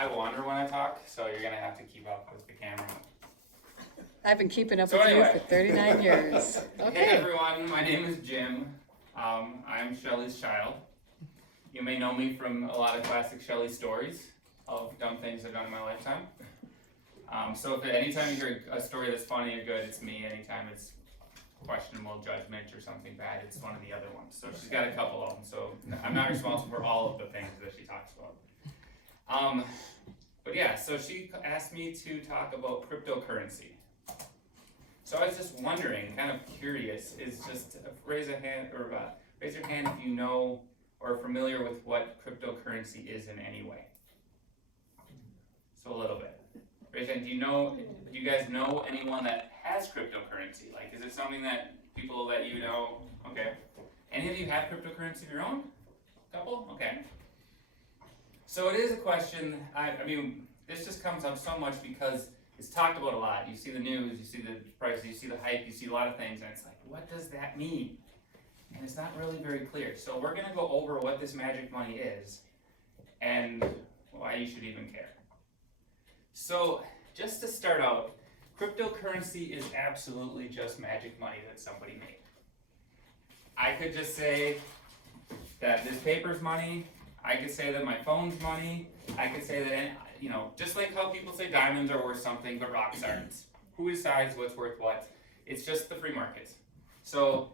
I wander when I talk, so you're gonna have to keep up with the camera. I've been keeping up So with anyway. you for 39 years. Hey Okay. everyone, my name is Jim. I'm Shelly's child. You may know me from a lot of classic Shelly stories of dumb things I've done in my lifetime. So if anytime you hear a story that's funny or good, it's me. Anytime it's questionable judgment or something bad, it's one of the other ones. So she's got a couple of them, so I'm not responsible for all of the things that she talks about. But yeah, so she asked me to talk about cryptocurrency. So I was just wondering, kind of curious, is just raise your hand if you know or are familiar with what cryptocurrency is in any way. So a little bit. Raise your hand. Do you guys know anyone that has cryptocurrency? Like, is it something that people that you know? Okay. Any of you have cryptocurrency of your own? Couple? Okay. So it is a question. I mean, this just comes up so much because it's talked about a lot. You see the news, you see the prices, you see the hype, you see a lot of things, and it's like, what does that mean? And it's not really very clear. So we're going to go over what this magic money is and why you should even care. So just to start out, cryptocurrency is absolutely just magic money that somebody made. I could just say that this paper's money. I could say that my phone's money. I could say that, just like how people say diamonds are worth something, but rocks aren't. Who decides what's worth what? It's just the free market. So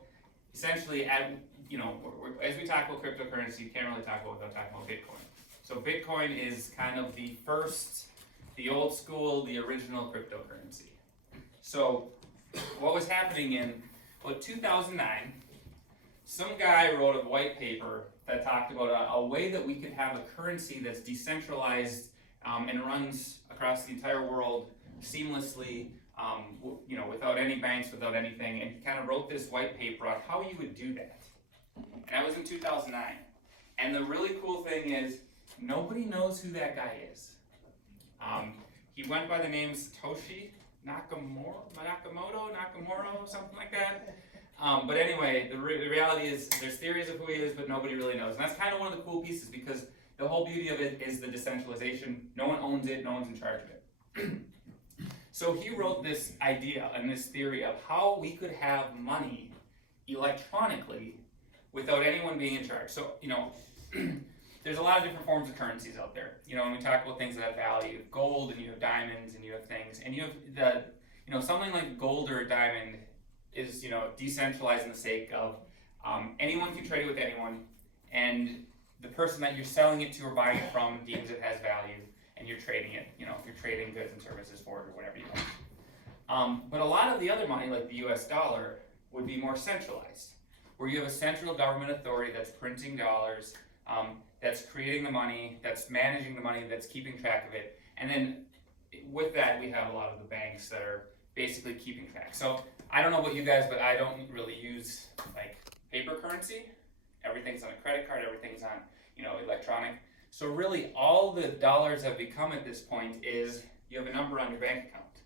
essentially, as we talk about cryptocurrency, you can't really talk about without talking about Bitcoin. So Bitcoin is kind of the old school, the original cryptocurrency. So what was happening in 2009, some guy wrote a white paper that talked about a way that we could have a currency that's decentralized and runs across the entire world seamlessly, without any banks, without anything. And he kind of wrote this white paper on how you would do that. And that was in 2009. And the really cool thing is, nobody knows who that guy is. He went by the name Satoshi Nakamoto, something like that. But anyway, the reality is there's theories of who he is, but nobody really knows. And that's kind of one of the cool pieces because the whole beauty of it is the decentralization. No one owns it, no one's in charge of it. So he wrote this idea and this theory of how we could have money electronically without anyone being in charge. So, there's a lot of different forms of currencies out there. When we talk about things that have value, gold, and you have diamonds, and you have things, and you have something like gold or a diamond is decentralized in the sake of anyone can trade it with anyone, and the person that you're selling it to or buying it from deems it has value, and you're trading it. If you're trading goods and services for it or whatever you want. But a lot of the other money, like the U.S. dollar, would be more centralized, where you have a central government authority that's printing dollars, that's creating the money, that's managing the money, that's keeping track of it, and then with that we have a lot of the banks that are basically keeping track. So I don't know about you guys, but I don't really use like paper currency. Everything's on a credit card, everything's on electronic. So really all the dollars have become at this point is you have a number on your bank account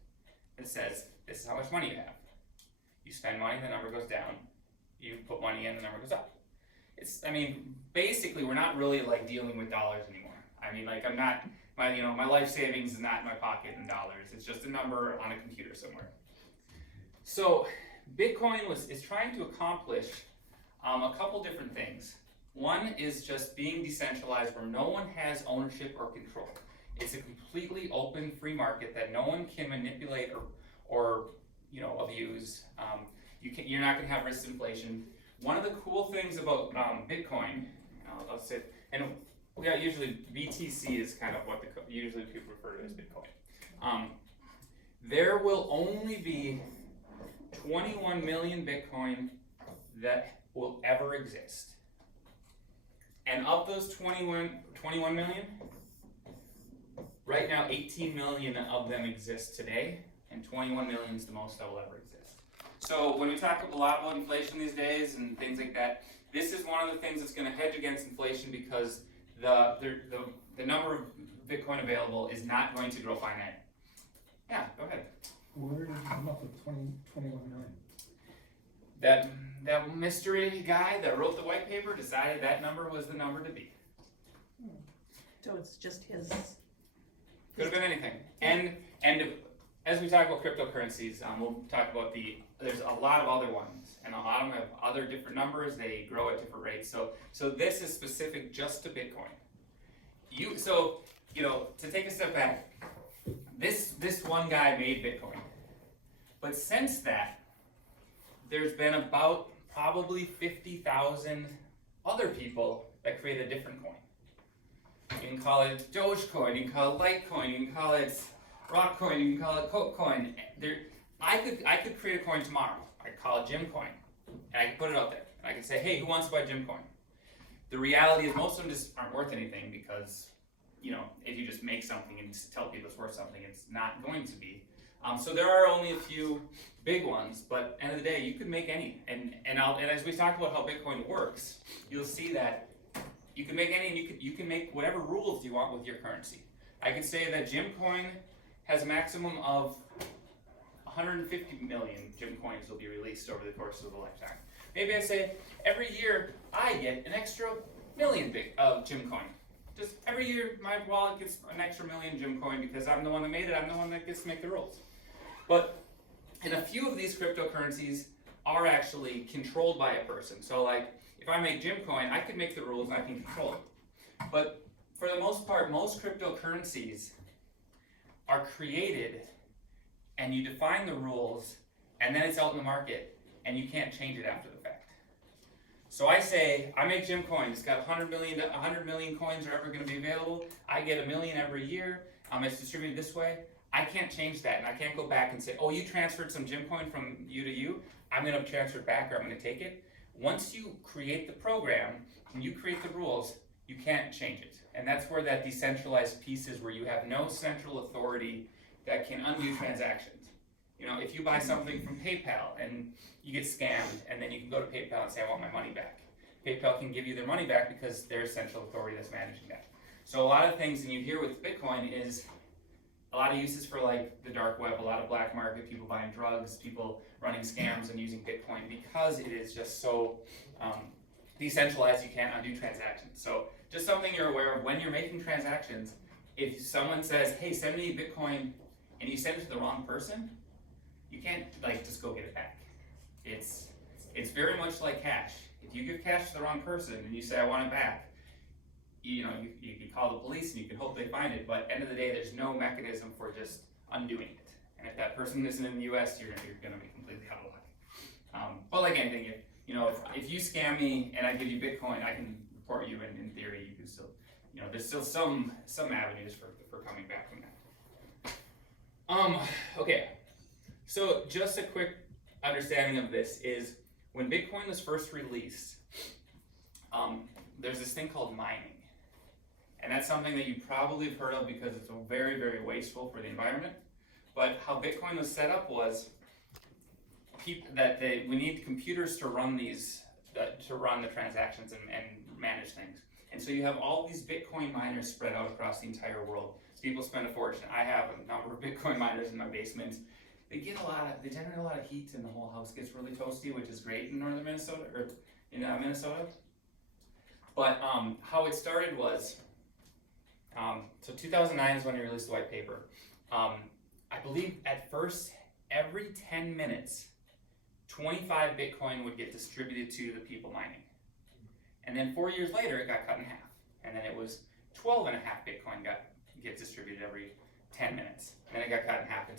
that says this is how much money you have. You spend money, the number goes down. You put money in, the number goes up. Basically we're not really like dealing with dollars anymore. I'm not, my life savings is not in my pocket in dollars. It's just a number on a computer somewhere. So Bitcoin is trying to accomplish a couple different things. One is just being decentralized where no one has ownership or control. It's a completely open free market that no one can manipulate or abuse. You're not going to have risk inflation. One of the cool things about Bitcoin, I'll say, and usually BTC is kind of what usually people refer to as Bitcoin. There will only be 21 million Bitcoin that will ever exist. And of those 21 million, right now 18 million of them exist today, and 21 million is the most that will ever exist. So when we talk a lot about inflation these days and things like that, this is one of the things that's going to hedge against inflation because the number of Bitcoin available is not going to grow finite. Yeah, go ahead. Where did you come up with 21 million? That mystery guy that wrote the white paper decided that number was the number to be. So it's just his Could have been anything. And as we talk about cryptocurrencies, we'll talk about there's a lot of other ones, and a lot of them have other different numbers. They grow at different rates. So this is specific just to Bitcoin. To take a step back, this one guy made Bitcoin, but since that, there's been about probably 50,000 other people that create a different coin. You can call it Dogecoin, you can call it Litecoin, you can call it Rockcoin, you can call it Cokecoin. I could create a coin tomorrow. I could call it Gymcoin, and I could put it out there. And I could say, hey, who wants to buy Gymcoin? The reality is most of them just aren't worth anything because, if you just make something and tell people it's worth something, it's not going to be. So there are only a few big ones, but end of the day, you could make any. And as we talk about how Bitcoin works, you'll see that you can make any, and you can make whatever rules you want with your currency. I could say that Gymcoin has a maximum of 150 million Gymcoins will be released over the course of a lifetime. Maybe I say every year I get an extra million of Gymcoin. Just every year my wallet gets an extra million Gymcoin because I'm the one that made it. I'm the one that gets to make the rules. But and a few of these cryptocurrencies are actually controlled by a person. So like if I make Gymcoin, I can make the rules and I can control it. But for the most part, most cryptocurrencies are created and you define the rules and then it's out in the market and you can't change it after the fact. So I say, I make Gymcoin, it's got 100 million coins are ever going to be available. I get 1 million every year. It's distributed this way. I can't change that, and I can't go back and say, oh, you transferred some Gymcoin from you to you. I'm going to transfer it back, or I'm going to take it. Once you create the program and you create the rules, you can't change it. And that's where that decentralized piece is, where you have no central authority that can undo transactions. If you buy something from PayPal and you get scammed, and then you can go to PayPal and say, I want my money back. PayPal can give you their money back because they're a central authority that's managing that. So a lot of things, and you hear with Bitcoin, is a lot of uses for like the dark web, a lot of black market, people buying drugs, people running scams and using Bitcoin because it is just so decentralized you can't undo transactions. So just something you're aware of when you're making transactions. If someone says, hey, send me Bitcoin, and you send it to the wrong person, you can't just go get it back. It's very much like cash. If you give cash to the wrong person and you say, I want it back, you can call the police and you can hope they find it, but end of the day, there's no mechanism for just undoing it. And if that person isn't in the US, you're gonna be completely out of luck. But like anything, if you scam me and I give you Bitcoin, I can report you, and in theory, you can still, there's still some avenues for coming back from that. Okay, so just a quick understanding of this is when Bitcoin was first released, there's this thing called mining. And that's something that you probably have heard of because it's very, very wasteful for the environment. But how Bitcoin was set up was we need computers to run the transactions and manage things. And so you have all these Bitcoin miners spread out across the entire world. People spend a fortune. I have a number of Bitcoin miners in my basement. They generate a lot of heat, and the whole house gets really toasty, which is great in northern Minnesota, or in Minnesota. But how it started was, so 2009 is when he released the white paper. I believe at first, every 10 minutes, 25 Bitcoin would get distributed to the people mining. And then 4 years later, it got cut in half. And then it was 12 and a half Bitcoin gets distributed every 10 minutes. And then it got cut in half. And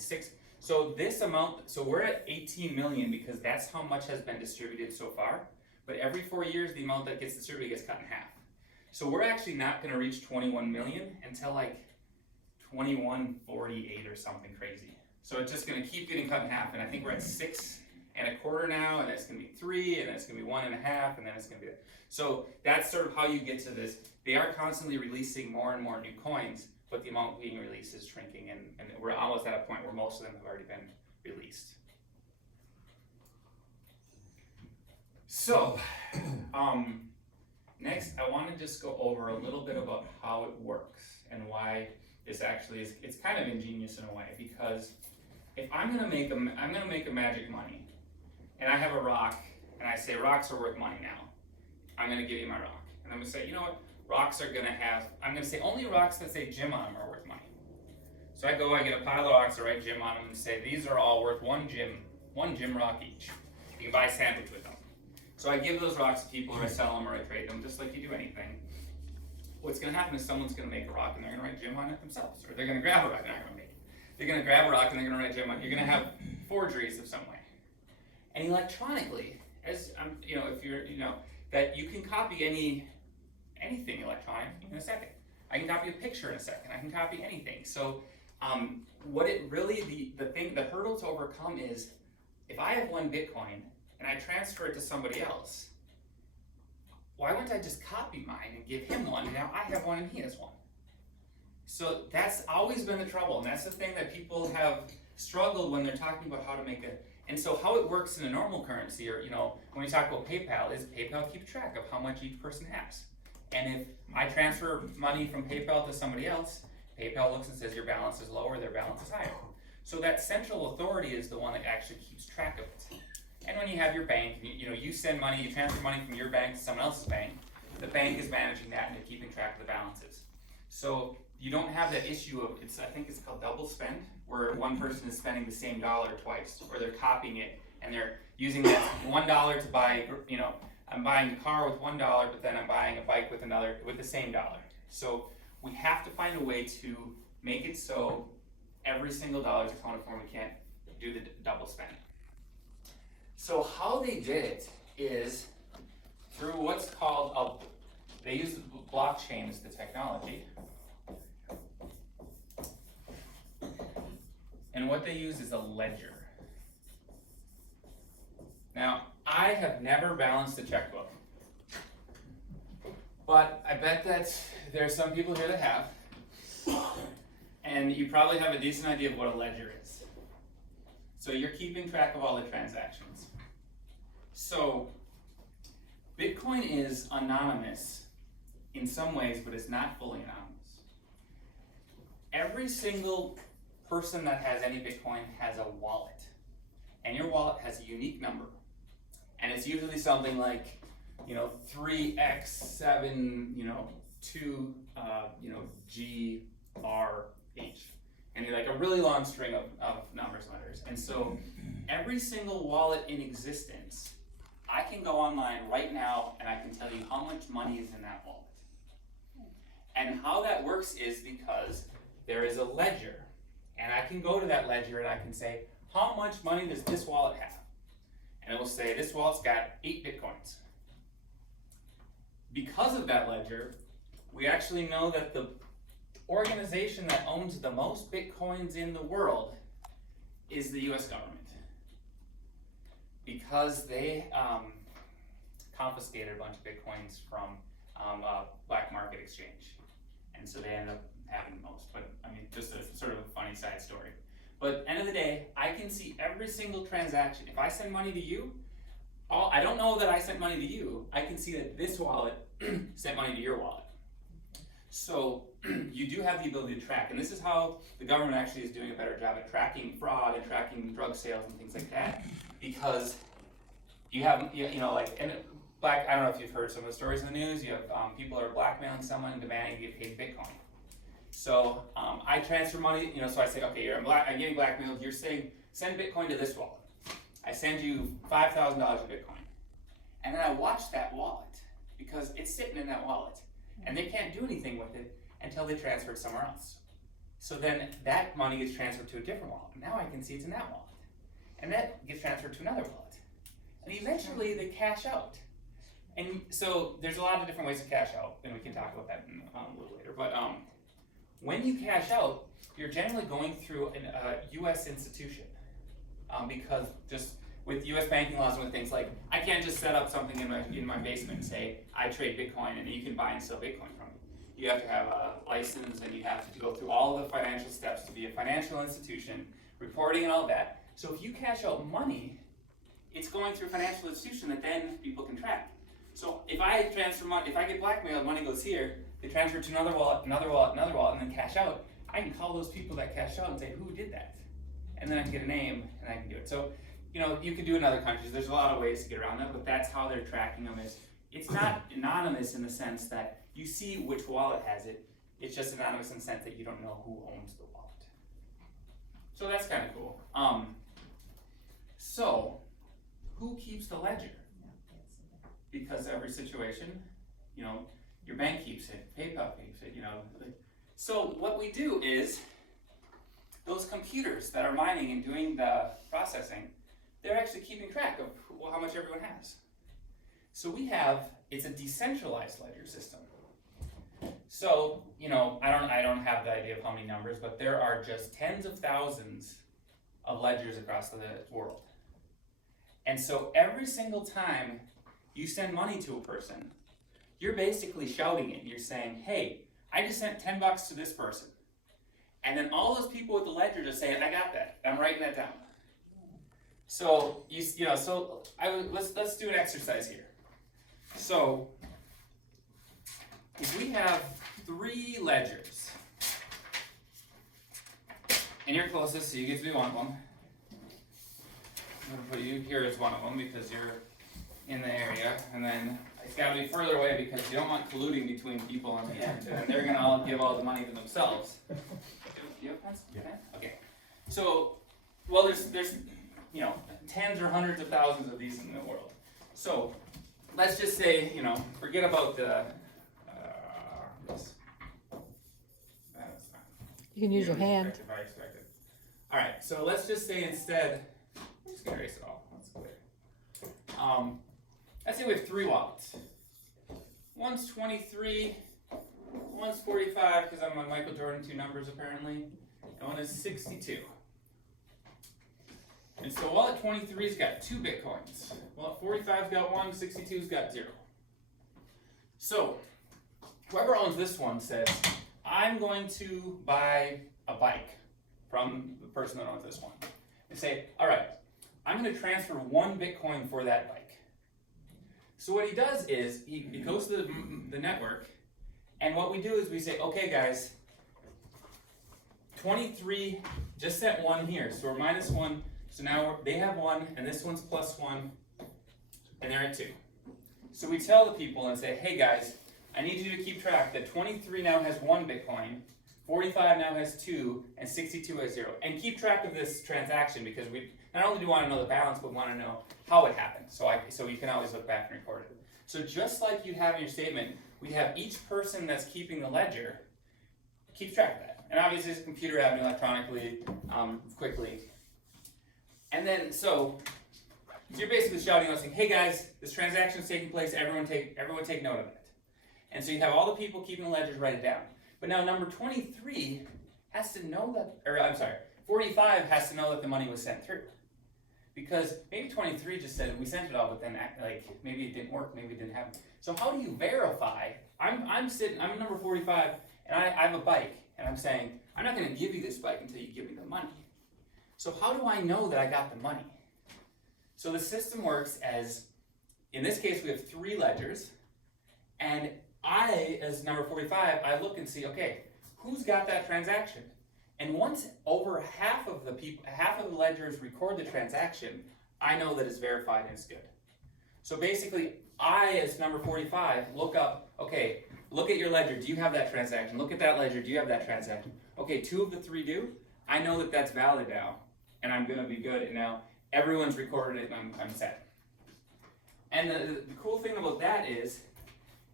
so this amount, so we're at 18 million because that's how much has been distributed so far. But every 4 years, the amount that gets distributed gets cut in half. So we're actually not going to reach 21 million until like 2148 or something crazy. So it's just going to keep getting cut in half. And I think we're at 6.25 now, and it's going to be 3, and then it's going to be 1.5, and then it's going to be. So that's sort of how you get to this. They are constantly releasing more and more new coins, but the amount being released is shrinking, and we're almost at a point where most of them have already been released. So, next I want to just go over a little bit about how it works and why this actually is. It's kind of ingenious in a way, because if I'm gonna make a magic money, and I have a rock, and I say rocks are worth money now, I'm gonna give you my rock, and I'm gonna say, you know what, rocks are gonna have. I'm gonna say only rocks that say gym on them are worth money. So I go, I get a pile of rocks, I write Jim on them and say, these are all worth one Jim rock each. You can buy a sandwich with them. So I give those rocks to people, or I sell them, or I trade them, just like you do anything. What's gonna happen is someone's gonna make a rock and they're gonna write Jim on it themselves, or they're gonna grab a rock and they're not gonna make it. They're gonna grab a rock and they're gonna write Jim on it. You're gonna have forgeries of some way. And electronically, as if you're, that you can copy anything electronic in a second. I can copy a picture in a second. I can copy anything. So what it really, the hurdle to overcome is, if I have one Bitcoin and I transfer it to somebody else, why wouldn't I just copy mine and give him one, and now I have one and he has one? So that's always been the trouble, and that's the thing that people have struggled when they're talking about how to make it. And so how it works in a normal currency, or when we talk about PayPal, is PayPal keeps track of how much each person has. And if I transfer money from PayPal to somebody else, PayPal looks and says your balance is lower, their balance is higher. So that central authority is the one that actually keeps track of it. And when you have your bank, you send money, you transfer money from your bank to someone else's bank, the bank is managing that and they're keeping track of the balances. So you don't have that issue of, I think it's called double spend, where one person is spending the same dollar twice, or they're copying it and they're using that $1 to buy, I'm buying a car with $1, but then I'm buying a bike with the same dollar. So we have to find a way to make it so every single dollar is accounted for and we can't do the double spend. So how they did it is through what's called, they use blockchain as the technology. And what they use is a ledger. Now, I have never balanced a checkbook, but I bet that there are some people here that have, and you probably have a decent idea of what a ledger is. So you're keeping track of all the transactions. So Bitcoin is anonymous in some ways, but it's not fully anonymous. Every single person that has any Bitcoin has a wallet, and your wallet has a unique number, and it's usually something like 3x7 2 GRH, and like a really long string of numbers and letters. And so every single wallet in existence, I can go online right now and I can tell you how much money is in that wallet. And how that works is because there is a ledger, and I can go to that ledger and I can say, how much money does this wallet have? And it will say, this wallet's got 8 Bitcoins. Because of that ledger, we actually know that the organization that owns the most Bitcoins in the world is the US government. Because they confiscated a bunch of Bitcoins from a black market exchange. And so they ended up having the most. But I mean, just a sort of a funny side story. But end of the day, I can see every single transaction. If I send money to you, I don't know that I sent money to you. I can see that this wallet sent money to your wallet. So you do have the ability to track, and this is how the government actually is doing a better job at tracking fraud and tracking drug sales and things like that, because you have, I don't know if you've heard some of the stories in the news. You have people that are blackmailing someone and demanding to get paid Bitcoin. So I transfer money, so I say, okay, I'm getting blackmailed. You're saying send Bitcoin to this wallet. I send you $5,000 of Bitcoin, and then I watch that wallet because it's sitting in that wallet, and they can't do anything with it until they transfer it somewhere else. So then that money gets transferred to a different wallet. Now I can see it's in that wallet, and that gets transferred to another wallet, and eventually they cash out. And so there's a lot of different ways to cash out, and we can talk about that a little later. But when you cash out, you're generally going through a U.S. institution, because just with U.S. banking laws and with things like, I can't just set up something in my basement and say, I trade Bitcoin and you can buy and sell Bitcoin from me. You have to have a license, and you have to go through all the financial steps to be a financial institution, reporting and all that. So if you cash out money, it's going through a financial institution that then people can track. So if I transfer money, if I get blackmailed, money goes here, they transfer it to another wallet, another wallet, another wallet, and then cash out, I can call those people that cashed out and say, who did that? And then I can get a name, and I can do it. So, you can do it in other countries. There's a lot of ways to get around that, but that's how they're tracking them. It's not anonymous in the sense that you see which wallet has it. It's just anonymous in the sense that you don't know who owns the wallet. So that's kind of cool. So who keeps the ledger? Because every situation, you know, your bank keeps it, PayPal keeps it, you know. So what we do is, those computers that are mining and doing the processing, they're actually keeping track of how much everyone has. So we have, it's a decentralized ledger system. So, you know, I don't have the idea of how many numbers, but there are just tens of thousands of ledgers across the world. And so every single time you send money to a person, you're basically shouting it. You're saying, hey, I just sent $10 to this person. And then all those people with the ledger just saying, I got that. I'm writing that down. So, let's do an exercise here. So, if we have 3 ledgers, and you're closest, so you get to be one of them. I'm going to put you here as one of them because you're in the area, and then it's got to be further away because you don't want colluding between people on the end, and they're going to all give all the money to themselves. Yeah. Okay. So, well, there's you know, tens or hundreds of thousands of these in the world. So, let's just say, you know, forget about the this. That's not. You can use your hand. If I expected. All right. So let's just say instead, I'm just gonna erase it all. That's clear. Let's say we have 3 wallets. One's 23, one's 45 because I'm on Michael Jordan 2 numbers apparently, and one is 62. And so wallet 23's got 2 bitcoins. Wallet 45's got 1, 62's got 0. So whoever owns this one says, I'm going to buy a bike from the person that owns this one. They say, all right, I'm going to transfer 1 bitcoin for that bike. So what he does is he goes to the network, and what we do is we say, okay guys, 23 just sent 1 here, so we're minus 1, so now they have 1, and this one's plus 1, and they're at 2. So we tell the people and say, hey guys, I need you to keep track that 23 now has 1 bitcoin, 45 now has 2, and 62 has 0. And keep track of this transaction because we not only do want to know the balance, but want to know how it happened. So you can always look back and record it. So just like you have in your statement, we have each person that's keeping the ledger keeps track of that. And obviously it's a computer happening electronically, quickly. And then, so you're basically shouting out saying, hey guys, this transaction's taking place, everyone take note of it. And so you have all the people keeping the ledgers, write it down. But now number 23 has to know that, 45 has to know that the money was sent through. Because maybe 23 just said, we sent it all, but then maybe it didn't work, maybe it didn't happen. So how do you verify? I'm number 45, and I have a bike, and I'm saying, I'm not gonna give you this bike until you give me the money. So how do I know that I got the money? So the system works as, in this case we have 3 ledgers, and I, as number 45, I look and see, okay, who's got that transaction? And once over half of the ledgers record the transaction, I know that it's verified and it's good. So basically, I, as number 45, look up, okay, look at your ledger, do you have that transaction? Look at that ledger, do you have that transaction? Okay, 2 of the 3 do. I know that that's valid now, and I'm gonna be good, and now everyone's recorded it and I'm set. And the cool thing about that is,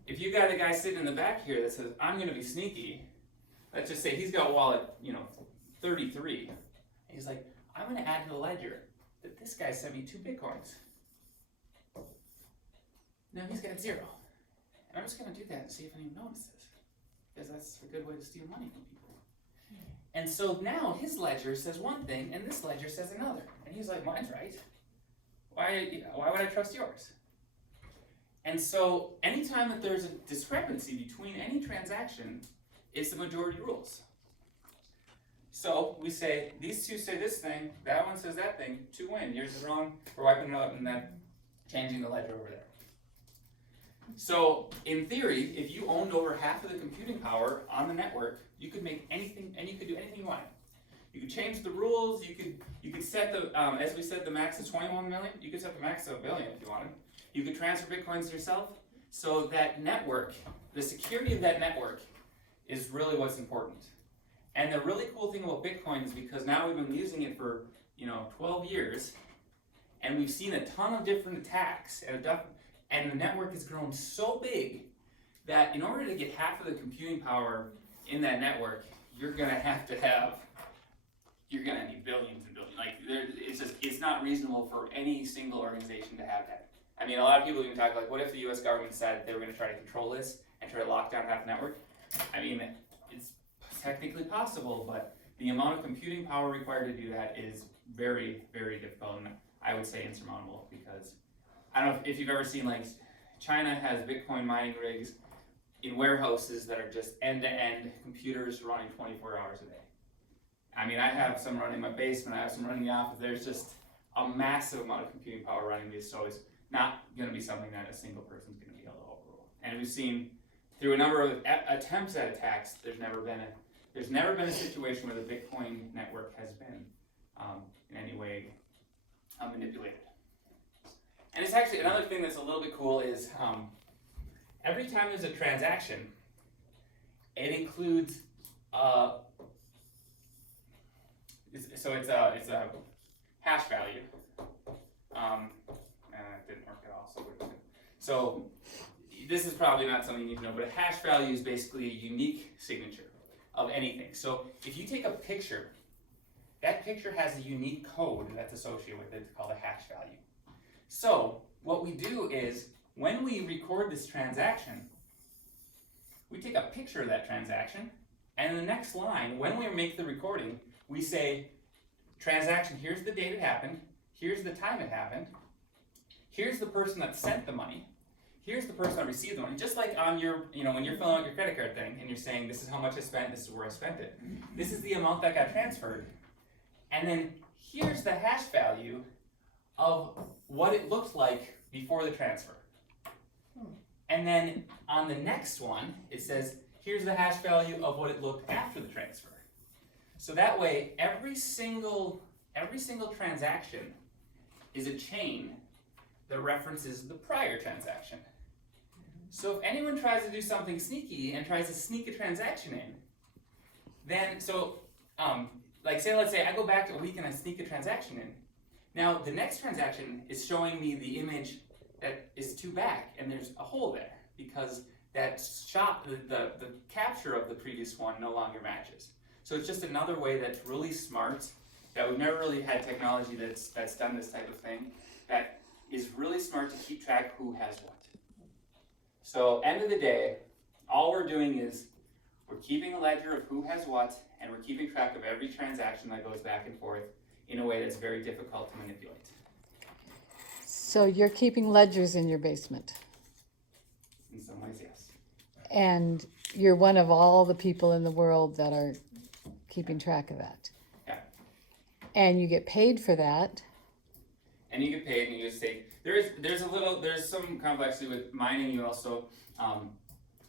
if you got a guy sitting in the back here that says, I'm gonna be sneaky, let's just say he's got wallet, 33. And he's like, I'm gonna add to the ledger that this guy sent me 2 bitcoins. Now he's got 0. And I'm just gonna do that and see if anyone notices. Because that's a good way to steal money from people. And so now his ledger says one thing and this ledger says another. And he's like, mine's right. Why would I trust yours? And so anytime that there's a discrepancy between any transaction, it's the majority rules. So we say, these 2 say this thing, that one says that thing, 2 win, yours is wrong, we're wiping it out and then changing the ledger over there. So in theory, if you owned over half of the computing power on the network, you could make anything, and you could do anything you wanted. You could change the rules, you could set the, as we said, the max is 21 million, you could set the max to $1 billion if you wanted. You could transfer bitcoins yourself. So that network, the security of that network is really what's important. And the really cool thing about Bitcoin is because now we've been using it for 12 years, and we've seen a ton of different attacks, and the network has grown so big that in order to get half of the computing power in that network, you're gonna need billions and billions. Like it's not reasonable for any single organization to have that. I mean, a lot of people even talk like, what if the U.S. government decided they were going to try to control this and try to lock down half the network? I mean, it's technically possible, but the amount of computing power required to do that is very, very difficult, and I would say insurmountable, because I don't know if you've ever seen, like, China has Bitcoin mining rigs in warehouses that are just end-to-end computers running 24 hours a day. I mean, I have some running in my basement, I have some running in the office. There's just a massive amount of computing power running these, so it's not going to be something that a single person's going to be able to overrule. And we've seen through a number of attempts at attacks, there's never been a situation where the Bitcoin network has been in any way manipulated. And it's actually another thing that's a little bit cool is every time there's a transaction, it includes it's a hash value. It didn't work at all. So this is probably not something you need to know, but a hash value is basically a unique signature of anything. So if you take a picture, that picture has a unique code that's associated with it called a hash value. So what we do is when we record this transaction, we take a picture of that transaction, and in the next line, when we make the recording, we say, transaction, here's the date it happened, here's the time it happened, here's the person that sent the money, here's the person that received the money. Just like on your, when you're filling out your credit card thing and you're saying, this is how much I spent, this is where I spent it. This is the amount that got transferred. And then here's the hash value of what it looked like before the transfer. And then on the next one, it says, here's the hash value of what it looked after the transfer. So that way, every single transaction is a chain that references the prior transaction. So if anyone tries to do something sneaky and tries to sneak a transaction in, then let's say I go back to a week and I sneak a transaction in. Now the next transaction is showing me the image that is too back, and there's a hole there because that shot, the capture of the previous one no longer matches. So it's just another way that's really smart, that we've never really had technology that's done this type of thing, that is really smart to keep track who has what. So end of the day, all we're doing is we're keeping a ledger of who has what, and we're keeping track of every transaction that goes back and forth in a way that's very difficult to manipulate. So you're keeping ledgers in your basement, In some ways, yes. and you're one of all the people in the world that are keeping track of that. Yeah. And you get paid for that. And you get paid, and you just say there's some complexity with mining. You also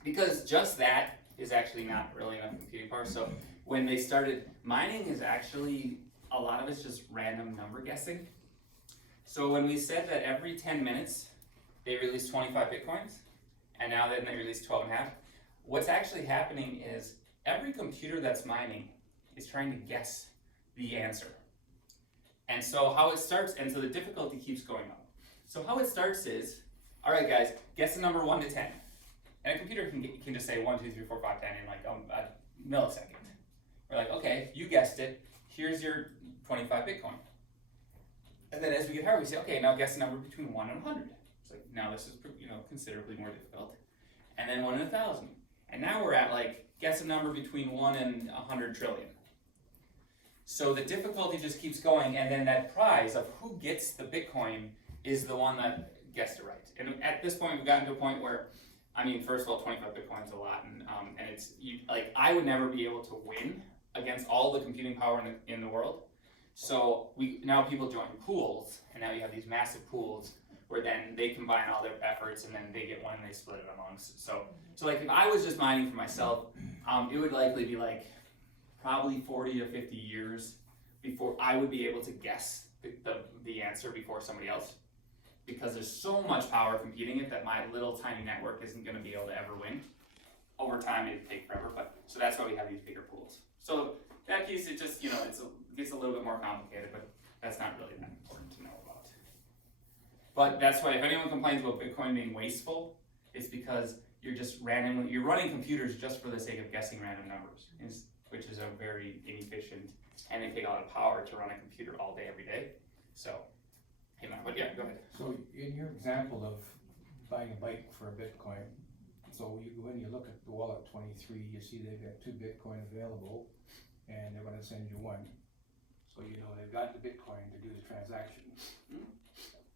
because just that is actually not really enough computing power. So when they started mining, is actually a lot of it's just random number guessing. So when we said that every 10 minutes they release 25 bitcoins, and now then they release 12 and a half, what's actually happening is every computer that's mining is trying to guess the answer. And so how it starts, and so the difficulty keeps going up. So how it starts is, all right guys, guess the number 1 to 10. And a computer can just say 1, 2, 3, 4, 5, 10 in like a millisecond. We're like, okay, you guessed it, here's your 25 Bitcoin. And then as we get higher, we say, okay, now guess the number between 1 and 100. It's like, now this is considerably more difficult. And then 1 and 1,000. And now we're at like, guess a number between 1 and 100 trillion. So the difficulty just keeps going, and then that prize of who gets the Bitcoin is the one that guessed it right. And at this point, we've gotten to a point where, I mean, first of all, 25 Bitcoin is a lot, and it's I would never be able to win against all the computing power in the world. So now people join pools, and now you have these massive pools where then they combine all their efforts, and then they get one and they split it amongst. So like if I was just mining for myself, it would likely be like probably 40 to 50 years before I would be able to guess the answer before somebody else, because there's so much power computing it that my little tiny network isn't going to be able to ever win. Over time, it'd take forever, but so that's why we have these bigger pools. So piece, it just, it gets a little bit more complicated, but that's not really that important to know about. But that's why if anyone complains about Bitcoin being wasteful, it's because you're running computers just for the sake of guessing random numbers, which is a very inefficient, and they take a lot of power to run a computer all day, every day. So, hey man, but yeah, go ahead. So in your example of buying a bike for a Bitcoin, so when you look at the wallet 23, you see they've got 2 Bitcoin available, and they're gonna send you 1. So they've got the Bitcoin to do the transaction.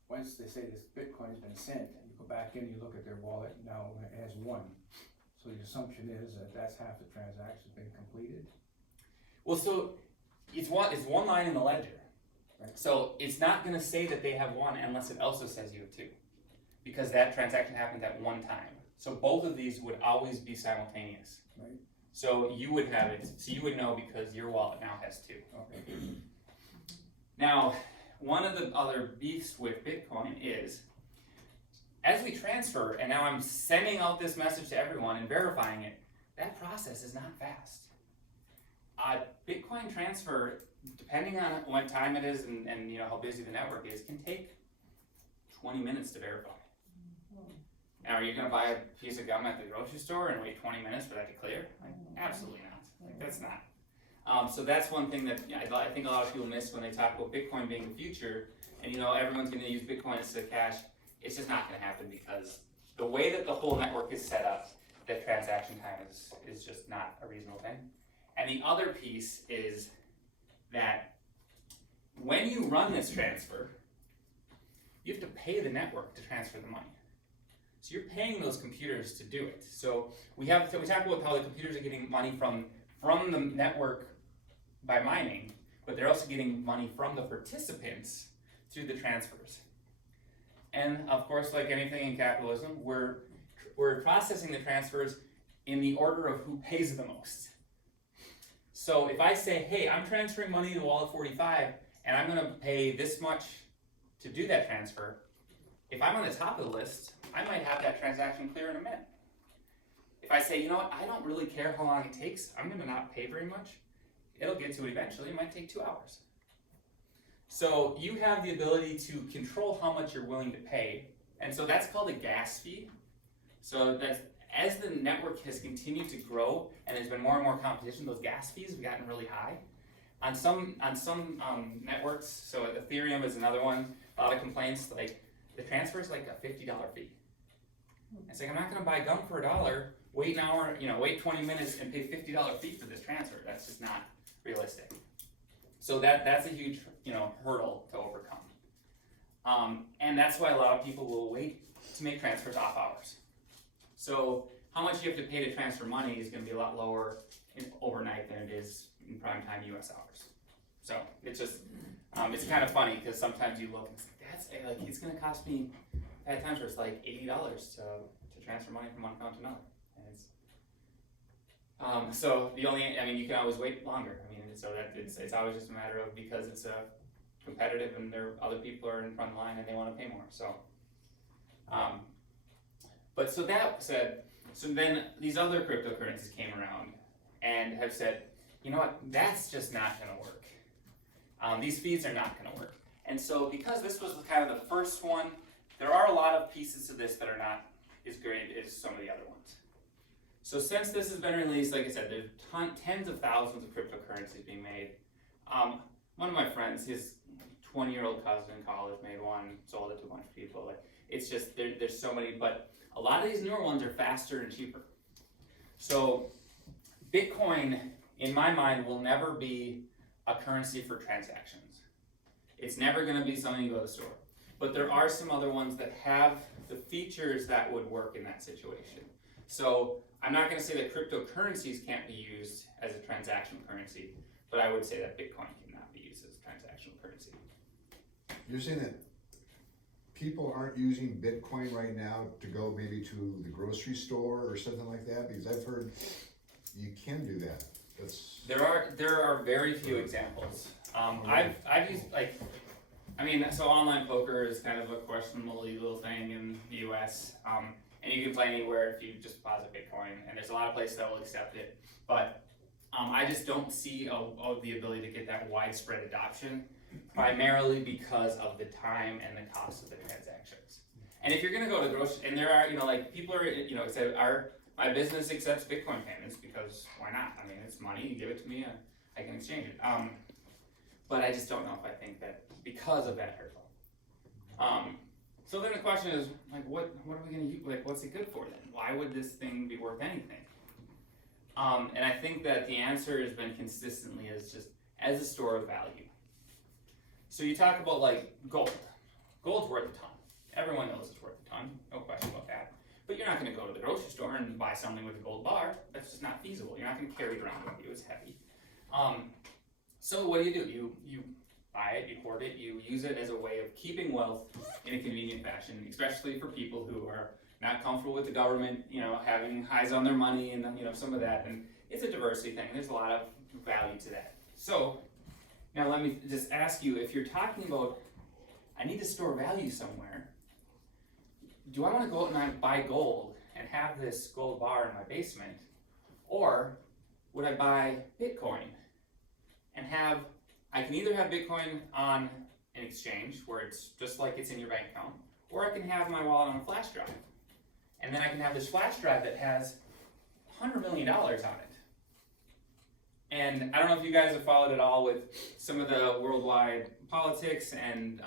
Once they say this Bitcoin's been sent, and you go back in, you look at their wallet, now it has 1. So the assumption is that that's half the transaction's been completed. Well, so it's one line in the ledger. Right. So it's not going to say that they have 1 unless it also says you have 2, because that transaction happened at one time. So both of these would always be simultaneous. Right. So you would have it. So you would know because your wallet now has 2. Okay. Now, one of the other beefs with Bitcoin is, as we transfer, and now I'm sending out this message to everyone and verifying it, that process is not fast. Bitcoin transfer, depending on what time it is and how busy the network is, can take 20 minutes to verify. Now, are you going to buy a piece of gum at the grocery store and wait 20 minutes for that to clear? Absolutely not. That's not. So that's one thing that I think a lot of people miss when they talk about Bitcoin being the future, and everyone's going to use Bitcoin as the cash. It's just not going to happen because the way that the whole network is set up, the transaction time is just not a reasonable thing. And the other piece is that when you run this transfer, you have to pay the network to transfer the money. So you're paying those computers to do it. So we talk about how the computers are getting money from the network by mining, but they're also getting money from the participants through the transfers. And of course, like anything in capitalism, we're processing the transfers in the order of who pays the most. So if I say, hey, I'm transferring money to Wallet 45, and I'm gonna pay this much to do that transfer, if I'm on the top of the list, I might have that transaction clear in a minute. If I say, you know what, I don't really care how long it takes, I'm gonna not pay very much, it'll get to it eventually, it might take 2 hours. So you have the ability to control how much you're willing to pay, and so that's called a gas fee. So that's, as the network has continued to grow and there's been more and more competition, those gas fees have gotten really high. On some networks, so Ethereum is another one, a lot of complaints, like the transfer is like a $50 fee. It's like, I'm not gonna buy gum for $1, wait an hour, wait 20 minutes and pay $50 fee for this transfer. That's just not realistic. So that's a huge, hurdle to overcome. And that's why a lot of people will wait to make transfers off hours. So how much you have to pay to transfer money is going to be a lot lower overnight than it is in prime time U.S. hours. So it's just, it's kind of funny because sometimes you look and it's it's going to cost me, at times where it's like $80 to transfer money from one account to another. And it's, so you can always wait longer. So that it's always just a matter of, because it's competitive and other people are in front line and they want to pay more. So, but so that said, so then these other cryptocurrencies came around and have said, you know what, that's just not going to work. These fees are not going to work. And so because this was kind of the first one, there are a lot of pieces to this that are not as great as some of the other ones. So since this has been released, like I said, there's tens of thousands of cryptocurrencies being made. One of my friends, his 20-year-old cousin in college made one, sold it to a bunch of people. It's just, there's so many, but a lot of these newer ones are faster and cheaper. So Bitcoin, in my mind, will never be a currency for transactions. It's never going to be something you go to the store. But there are some other ones that have the features that would work in that situation. So I'm not going to say that cryptocurrencies can't be used as a transactional currency, but I would say that Bitcoin cannot be used as a transactional currency. You're saying that people aren't using Bitcoin right now to go maybe to the grocery store or something like that? Because I've heard you can do that. There are very few examples. I've used so online poker is kind of a questionable legal thing in the U.S. And you can play anywhere if you just deposit Bitcoin, and there's a lot of places that will accept it. But I just don't see the ability to get that widespread adoption, primarily because of the time and the cost of the transactions. And if you're gonna go to grocery, and there are, like people are, say, my business accepts Bitcoin payments because why not? I mean, it's money, you give it to me, I can exchange it. But I just don't know if I think that because of that hurdle. So then the question is, like, what are we gonna use, like, what's it good for then? Why would this thing be worth anything? And I think that the answer has been consistently as a store of value. So you talk about like gold. Gold's worth a ton. Everyone knows it's worth a ton, no question about that. But you're not gonna go to the grocery store and buy something with a gold bar. That's just not feasible. You're not gonna carry it around with you, it's heavy. So what do? You buy it, you hoard it, you use it as a way of keeping wealth in a convenient fashion, especially for people who are not comfortable with the government, having highs on their money and some of that. And it's a diversity thing. There's a lot of value to that. So now let me just ask you, if you're talking about, I need to store value somewhere, do I want to go out and buy gold and have this gold bar in my basement? Or would I buy Bitcoin and I can either have Bitcoin on an exchange where it's just like it's in your bank account, or I can have my wallet on a flash drive. And then I can have this flash drive that has $100 million on it. And I don't know if you guys have followed it all with some of the worldwide politics, and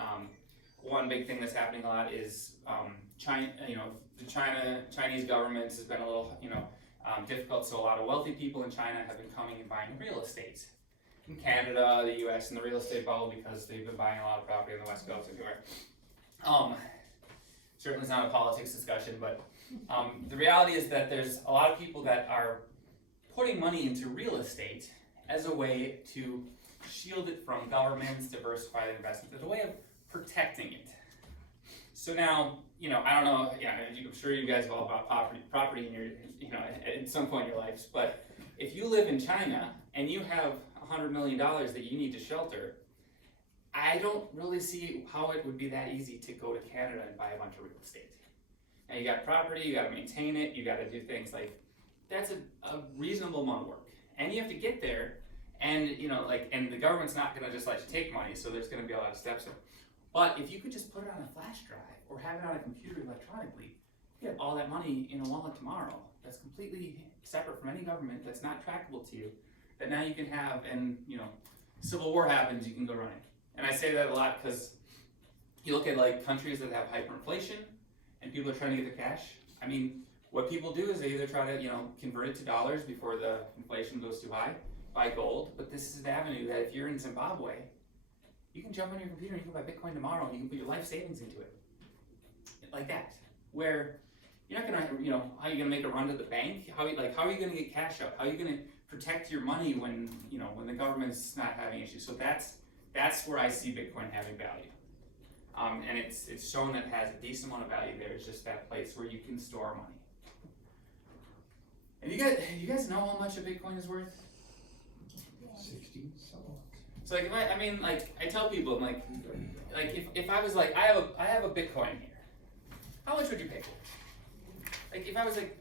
one big thing that's happening a lot is China. The Chinese government has been a little, difficult. So a lot of wealthy people in China have been coming and buying real estate in Canada, the U.S., and the real estate bubble because they've been buying a lot of property on the West Coast everywhere. Certainly, it's not a politics discussion, but the reality is that there's a lot of people that are putting money into real estate as a way to shield it from governments, diversify the investment, as a way of protecting it. So now, I don't know, I'm sure you guys have all bought property in your, at some point in your lives, but if you live in China and you have $100 million that you need to shelter, I don't really see how it would be that easy to go to Canada and buy a bunch of real estate. Now you got property, you gotta maintain it, you gotta do things like, that's a reasonable amount of work. And you have to get there, and and the government's not gonna just let you take money, so there's gonna be a lot of steps there. But if you could just put it on a flash drive, or have it on a computer electronically, you get all that money in a wallet tomorrow, that's completely separate from any government, that's not trackable to you, that now you can have, and Civil War happens, you can go running. And I say that a lot because you look at like countries that have hyperinflation and people are trying to get their cash. I mean, what people do is they either try to, convert it to dollars before the inflation goes too high, buy gold, but this is an avenue that if you're in Zimbabwe, you can jump on your computer and you can buy Bitcoin tomorrow and you can put your life savings into it. Like that. Where you're not gonna, how are you gonna make a run to the bank? How are you gonna get cash out? How are you gonna protect your money when, when the government's not having issues? So that's where I see Bitcoin having value. And it's shown that it has a decent amount of value there. It's just that place where you can store money. And you guys know how much a Bitcoin is worth? 60, so. So like, I tell people, I'm like if I was like, I have a Bitcoin here, how much would you pay for it? Like if I was like,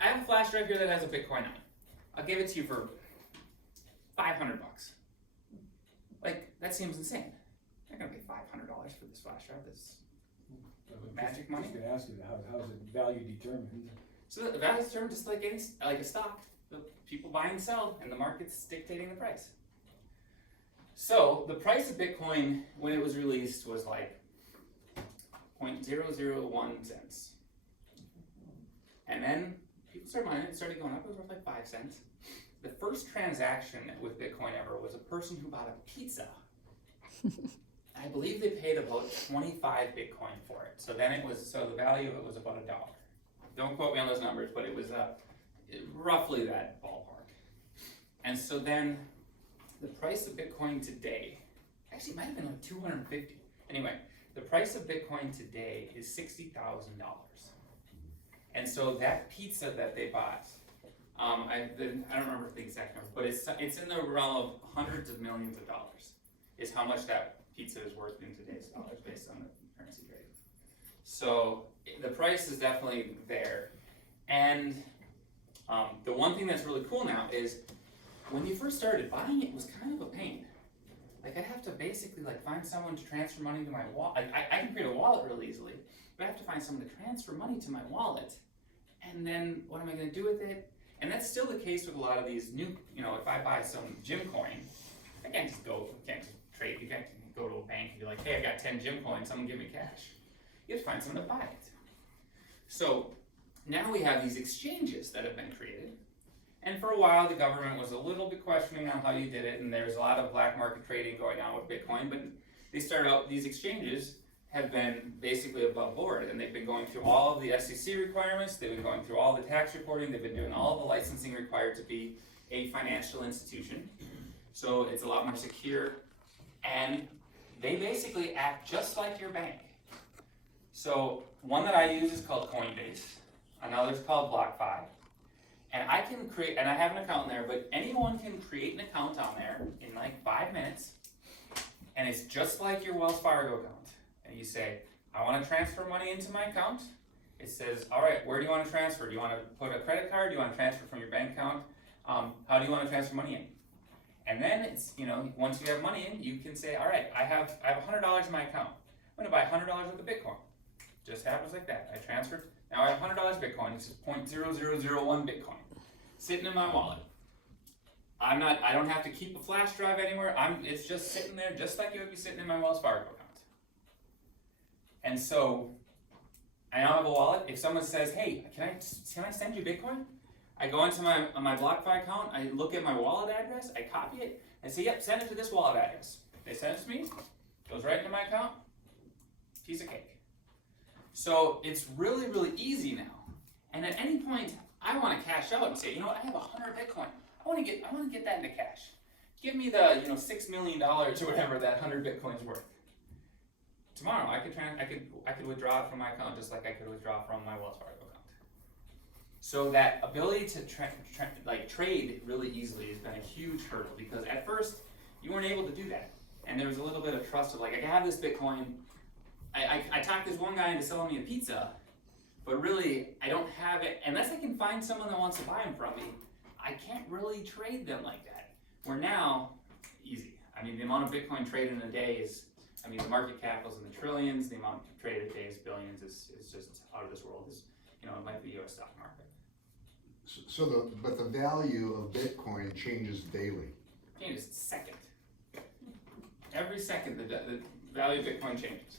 I have a flash drive here that has a Bitcoin on it, I'll give it to you for $500. Like, that seems insane. I'm not gonna pay $500 for this flash drive. That's magic money. I was gonna ask you, how's the value determined? So the value is determined just like a stock. The people buy and sell, and the market's dictating the price. So the price of Bitcoin when it was released was like 0.001 cents. And then people started mining it, started going up, it was worth like 5 cents. The first transaction with Bitcoin ever was a person who bought a pizza. I believe they paid about 25 Bitcoin for it. So then the value of it was about $1. Don't quote me on those numbers, but it was roughly that ballpark. And so then the price of Bitcoin today, actually it might have been like 250. Anyway, the price of Bitcoin today is $60,000. And so that pizza that they bought, I don't remember the exact number, but it's in the realm of hundreds of millions of dollars is how much that pizza is worth in today's dollars based on the currency rate. So the price is definitely there. And the one thing that's really cool now is when you first started, buying it was kind of a pain. Like I'd have to basically like find someone to transfer money to my wallet. Like I can create a wallet really easily, but I have to find someone to transfer money to my wallet. And then what am I gonna do with it? And that's still the case with a lot of these new, if I buy some gym coin, I can't just trade, you can't go to a bank and be like, hey, I got 10 gym coins, someone give me cash. You have to find someone to buy it. So now we have these exchanges that have been created. And for a while, the government was a little bit questioning on how you did it, and there's a lot of black market trading going on with Bitcoin, but they started out, these exchanges have been basically above board, and they've been going through all of the SEC requirements, they've been going through all the tax reporting, they've been doing all of the licensing required to be a financial institution. So it's a lot more secure, and they basically act just like your bank. So one that I use is called Coinbase, another is called BlockFi. And I can create, and I have an account in there, but anyone can create an account on there in like 5 minutes, and it's just like your Wells Fargo account. And you say, I want to transfer money into my account. It says, all right, where do you want to transfer? Do you want to put a credit card? Do you want to transfer from your bank account? How do you want to transfer money in? And then it's, once you have money in, you can say, all right, I have $100 in my account. I'm going to buy $100 worth of Bitcoin. Just happens like that. I transferred. Now I have $100 Bitcoin. It's just 0.0001 Bitcoin sitting in my wallet. I don't have to keep a flash drive anywhere. It's just sitting there, just like it would be sitting in my Wells Fargo account. And so I now have a wallet. If someone says, hey, can I send you Bitcoin? I go into my BlockFi account, I look at my wallet address, I copy it, and say, yep, send it to this wallet address. They send it to me, goes right into my account, piece of cake. So it's really, really easy now. And at any point, I want to cash out and say, I have 100 Bitcoin. I want to get that into cash. Give me the, $6 million or whatever that 100 Bitcoin's worth. Tomorrow, I could withdraw it from my account just like I could withdraw from my Wells Fargo account. So that ability to trade really easily has been a huge hurdle, because at first you weren't able to do that, and there was a little bit of trust of like, I have this Bitcoin. I talked this one guy into selling me a pizza, but really I don't have it unless I can find someone that wants to buy them from me. I can't really trade them like that. Where now, easy. I mean, the amount of Bitcoin traded in a day is, the market cap is in the trillions. The amount traded a day is billions. Is just out of this world. It might be the U.S. stock market. But the value of Bitcoin changes daily. Changes second. Every second, the value of Bitcoin changes.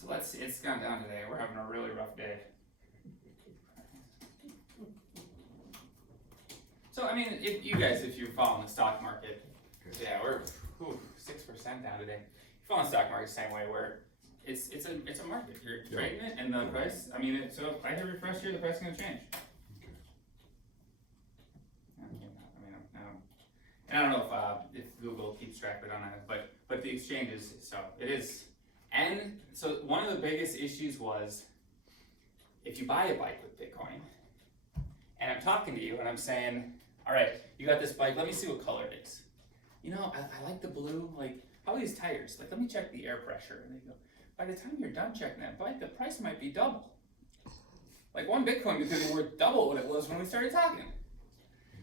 So let's see. It's gone down today. We're having a really rough day. So if you're following the stock market, yeah, we're 6% down today. If you follow the stock market the same way, where it's a market. You're trading it, and the price. So if I hit refresh here, the price is going to change. And I don't know if Google keeps track of it on that, but the exchanges. So it is, and so one of the biggest issues was if you buy a bike with Bitcoin, and I'm talking to you, and I'm saying, all right, you got this bike. Let me see what color it is. I like the blue. Like, how are these tires? Like, let me check the air pressure. And they go, by the time you're done checking that bike, the price might be double. Like one Bitcoin because it worth double what it was when we started talking.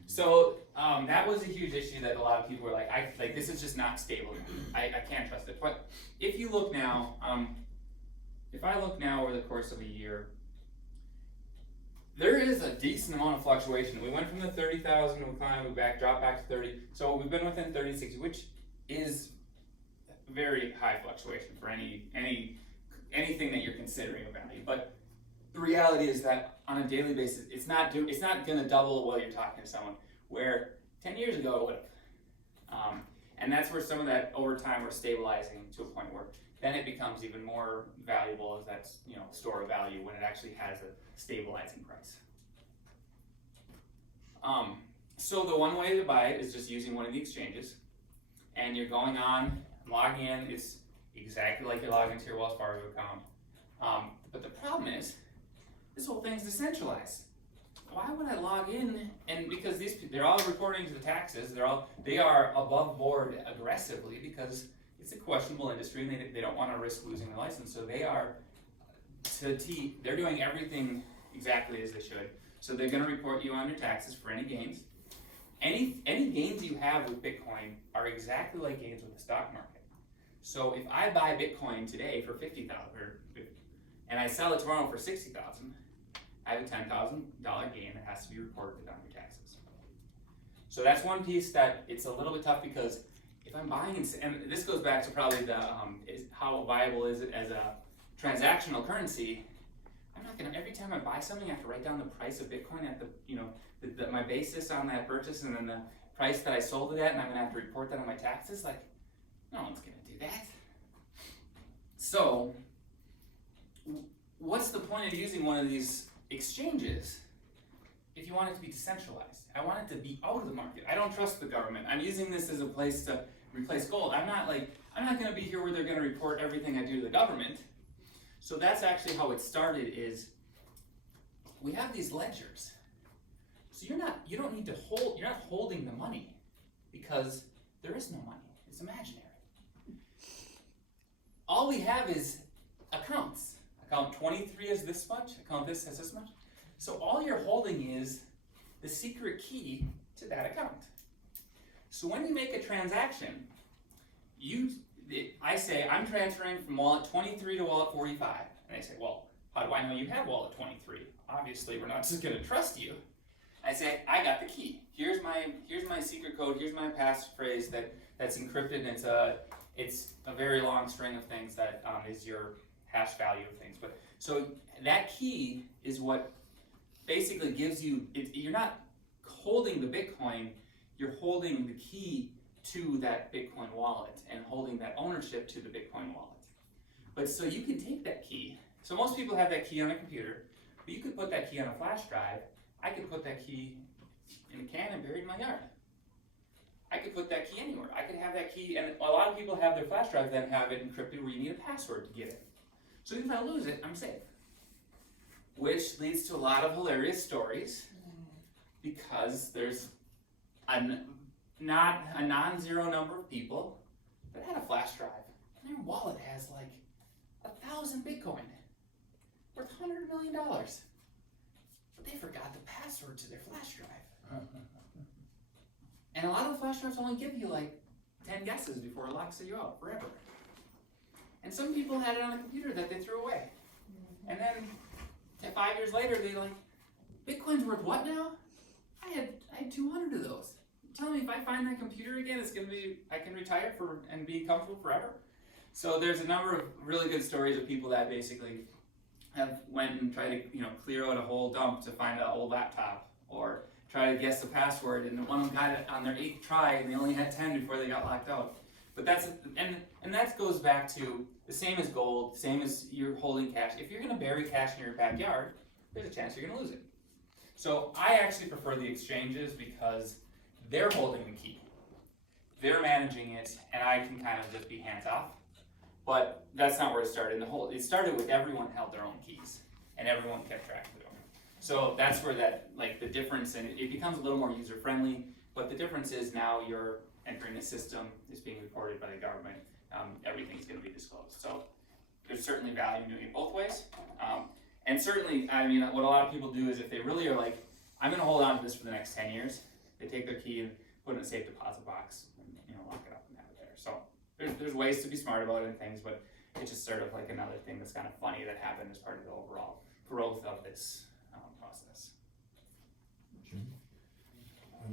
So that was a huge issue that a lot of people were like, this is just not stable. I can't trust it. But if you look now, if I look now over the course of a year, there is a decent amount of fluctuation. We went from the 30,000, we climbed, we dropped back to 30. So we've been within 30 to 60, which is very high fluctuation for anything that you're considering a value. But the reality is that on a daily basis, it's not going to double while you're talking to someone. Where 10 years ago it would have. And that's where some of that over time we're stabilizing to a point where then it becomes even more valuable as that store of value when it actually has a stabilizing price. So the one way to buy it is just using one of the exchanges, and you're going on, logging in. It's exactly like you're logging into your Wells Fargo account. But the problem is, this whole thing's decentralized. Why would I log in? And because they're all reporting to the taxes, they are above board aggressively because it's a questionable industry and they don't want to risk losing their license. So they're doing everything exactly as they should. So they're gonna report you on your taxes for any gains. Any gains you have with Bitcoin are exactly like gains with the stock market. So if I buy Bitcoin today for $50,000, and I sell it tomorrow for $60,000, I have a $10,000 gain that has to be reported on your taxes. So that's one piece that it's a little bit tough, because if I'm buying, and this goes back to probably the how viable is it as a transactional currency. I'm not gonna, every time I buy something, I have to write down the price of Bitcoin at my basis on that purchase, and then the price that I sold it at, and I'm gonna have to report that on my taxes. Like, no one's gonna do that. So, what's the point of using one of these exchanges if you want it to be decentralized? I want it to be out of the market. I don't trust the government. I'm using this as a place to replace gold. I'm not gonna be here where they're gonna report everything I do to the government. So that's actually how it started. Is we have these ledgers. So you're not holding the money, because there is no money. It's imaginary. All we have is accounts. Account 23 is this much, account this has this much. So all you're holding is the secret key to that account. So when you make a transaction, I say, I'm transferring from wallet 23 to wallet 45. And they say, well, how do I know you have wallet 23? Obviously, we're not just gonna trust you. I say, I got the key. Here's my secret code, here's my passphrase that's encrypted, and it's a very long string of things that is your hash value of things. But so that key is what basically gives you, you're not holding the Bitcoin, you're holding the key to that Bitcoin wallet and holding that ownership to the Bitcoin wallet. But so you can take that key, so most people have that key on a computer, but you could put that key on a flash drive. I could put that key in a can and bury it in my yard. I could put that key anywhere. I could have that key, and a lot of people have their flash drive then have it encrypted where you need a password to get it. So even if I lose it, I'm safe. Which leads to a lot of hilarious stories, because there's not a non-zero number of people that had a flash drive, and their wallet has like 1,000 Bitcoin worth $100 million. But they forgot the password to their flash drive. And a lot of the flash drives only give you like 10 guesses before it locks you out forever. And some people had it on a computer that they threw away. And then 5 years later, they're like, Bitcoin's worth what now? I had 200 of those. Tell me, if I find that computer again, I can retire and be comfortable forever. So there's a number of really good stories of people that basically have went and tried to clear out a whole dump to find an old laptop, or try to guess the password, and one of them got it on their 8th try, and they only had 10 before they got locked out. But and that goes back to the same as gold, same as you're holding cash. If you're going to bury cash in your backyard, there's a chance you're going to lose it. So I actually prefer the exchanges, because they're holding the key, they're managing it, and I can kind of just be hands off. But that's not where it started. It started with everyone held their own keys, and everyone kept track of them. So that's where the difference, and it becomes a little more user friendly. But the difference is now you're entering a system, it's being reported by the government. Everything's going to be disclosed. So there's certainly value in doing it both ways. And certainly, I mean, what a lot of people do is, if they really are like, I'm going to hold on to this for the next 10 years, they take their key and put it in a safe deposit box, and lock it up and have it there. So there's ways to be smart about it and things, but it's just sort of like another thing that's kind of funny that happened as part of the overall growth of this process.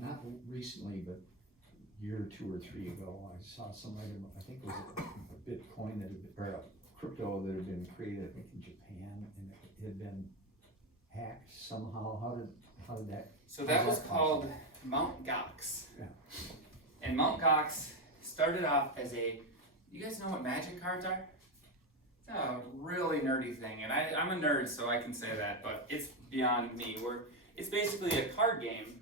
Not recently, but a year or 2 or 3 ago, I saw some item, I think it was a Bitcoin or a crypto that had been created, I think in Japan, and it had been hacked somehow. How did that? So that was called Mt. Gox. Yeah. And Mt. Gox started off as you guys know what magic cards are? It's a really nerdy thing, and I'm a nerd, so I can say that, but it's beyond me. It's basically a card game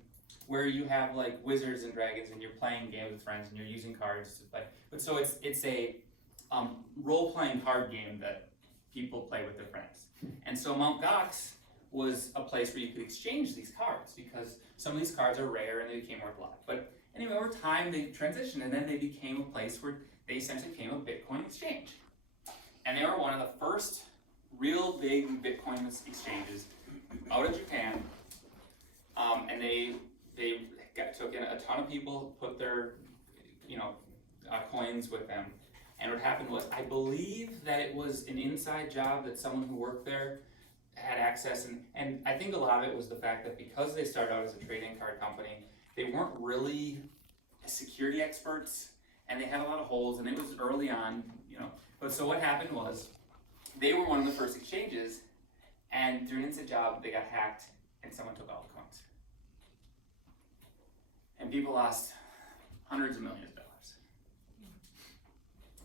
where you have like wizards and dragons, and you're playing games with friends, and you're using cards to play. But so it's a role-playing card game that people play with their friends. And so Mt. Gox was a place where you could exchange these cards, because some of these cards are rare and they became worth a lot. But anyway, over time they transitioned, and then they became a place where they essentially became a Bitcoin exchange. And they were one of the first real big Bitcoin exchanges out of Japan, and they took in a ton of people, put their, coins with them. And what happened was, I believe that it was an inside job that someone who worked there had access, and I think a lot of it was the fact that because they started out as a trading card company, they weren't really security experts, and they had a lot of holes, and it was early on, But so what happened was, they were one of the first exchanges, and through an inside job, they got hacked, and someone took all the coins. And people lost hundreds of millions of dollars.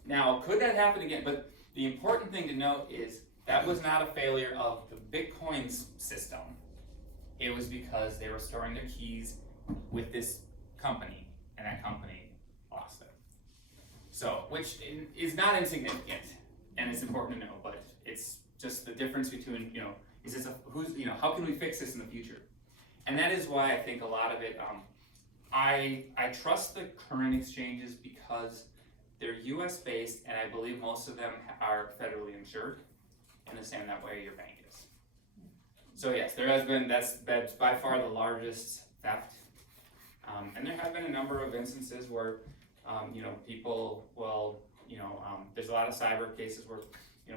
Now, could that happen again? But the important thing to note is that was not a failure of the Bitcoin's system. It was because they were storing their keys with this company, and that company lost them. So, which is not insignificant, and it's important to know, but it's just the difference between, is this how can we fix this in the future? And that is why I think a lot of it, I trust the current exchanges because they're US based, and I believe most of them are federally insured, in the same that way your bank is. So yes, there has been, that's by far the largest theft. And there have been a number of instances where, people will, there's a lot of cyber cases where,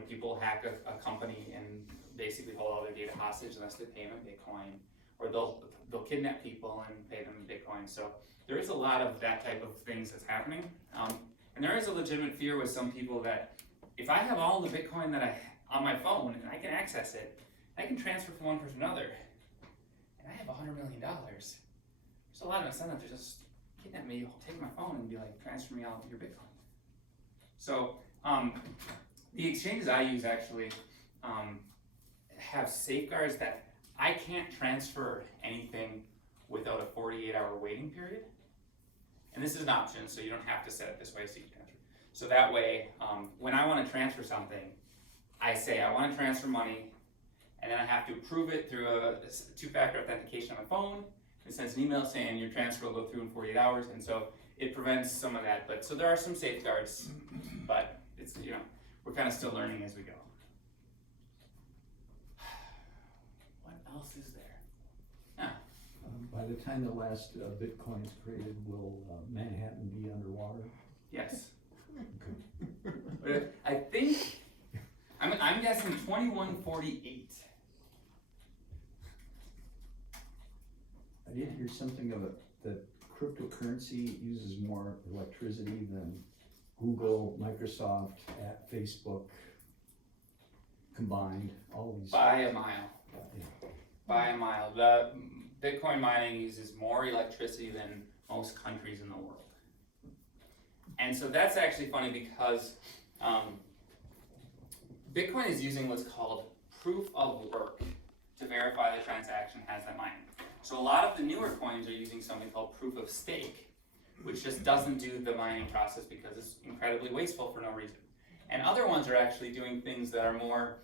people hack a company and basically hold all their data hostage unless they pay them in Bitcoin, or they'll kidnap people and pay them in Bitcoin. So there is a lot of that type of things that's happening. And there is a legitimate fear with some people that if I have all the Bitcoin that on my phone and I can access it, I can transfer from one person to another, and I have $100 million. There's a lot of incentive to just kidnap me, take my phone, and be like, transfer me all your Bitcoin. So the exchanges I use actually have safeguards that I can't transfer anything without a 48-hour waiting period. And this is an option, so you don't have to set it this way so you can transfer. So that way, when I want to transfer something, I say I want to transfer money, and then I have to approve it through a two-factor authentication on my phone. It sends an email saying your transfer will go through in 48 hours, and so it prevents some of that. But so there are some safeguards, but it's we're kind of still learning as we go. What else is there? By the time the last Bitcoin is created, will Manhattan be underwater? Yes. I think I'm guessing 2148. I did hear something of it, that cryptocurrency uses more electricity than Google, Microsoft, Facebook combined, all these. By a mile. Yeah. By a mile. The Bitcoin mining uses more electricity than most countries in the world. And so that's actually funny because Bitcoin is using what's called proof of work to verify the transaction has that mining. So a lot of the newer coins are using something called proof of stake, which just doesn't do the mining process because it's incredibly wasteful for no reason. And other ones are actually doing things that are more,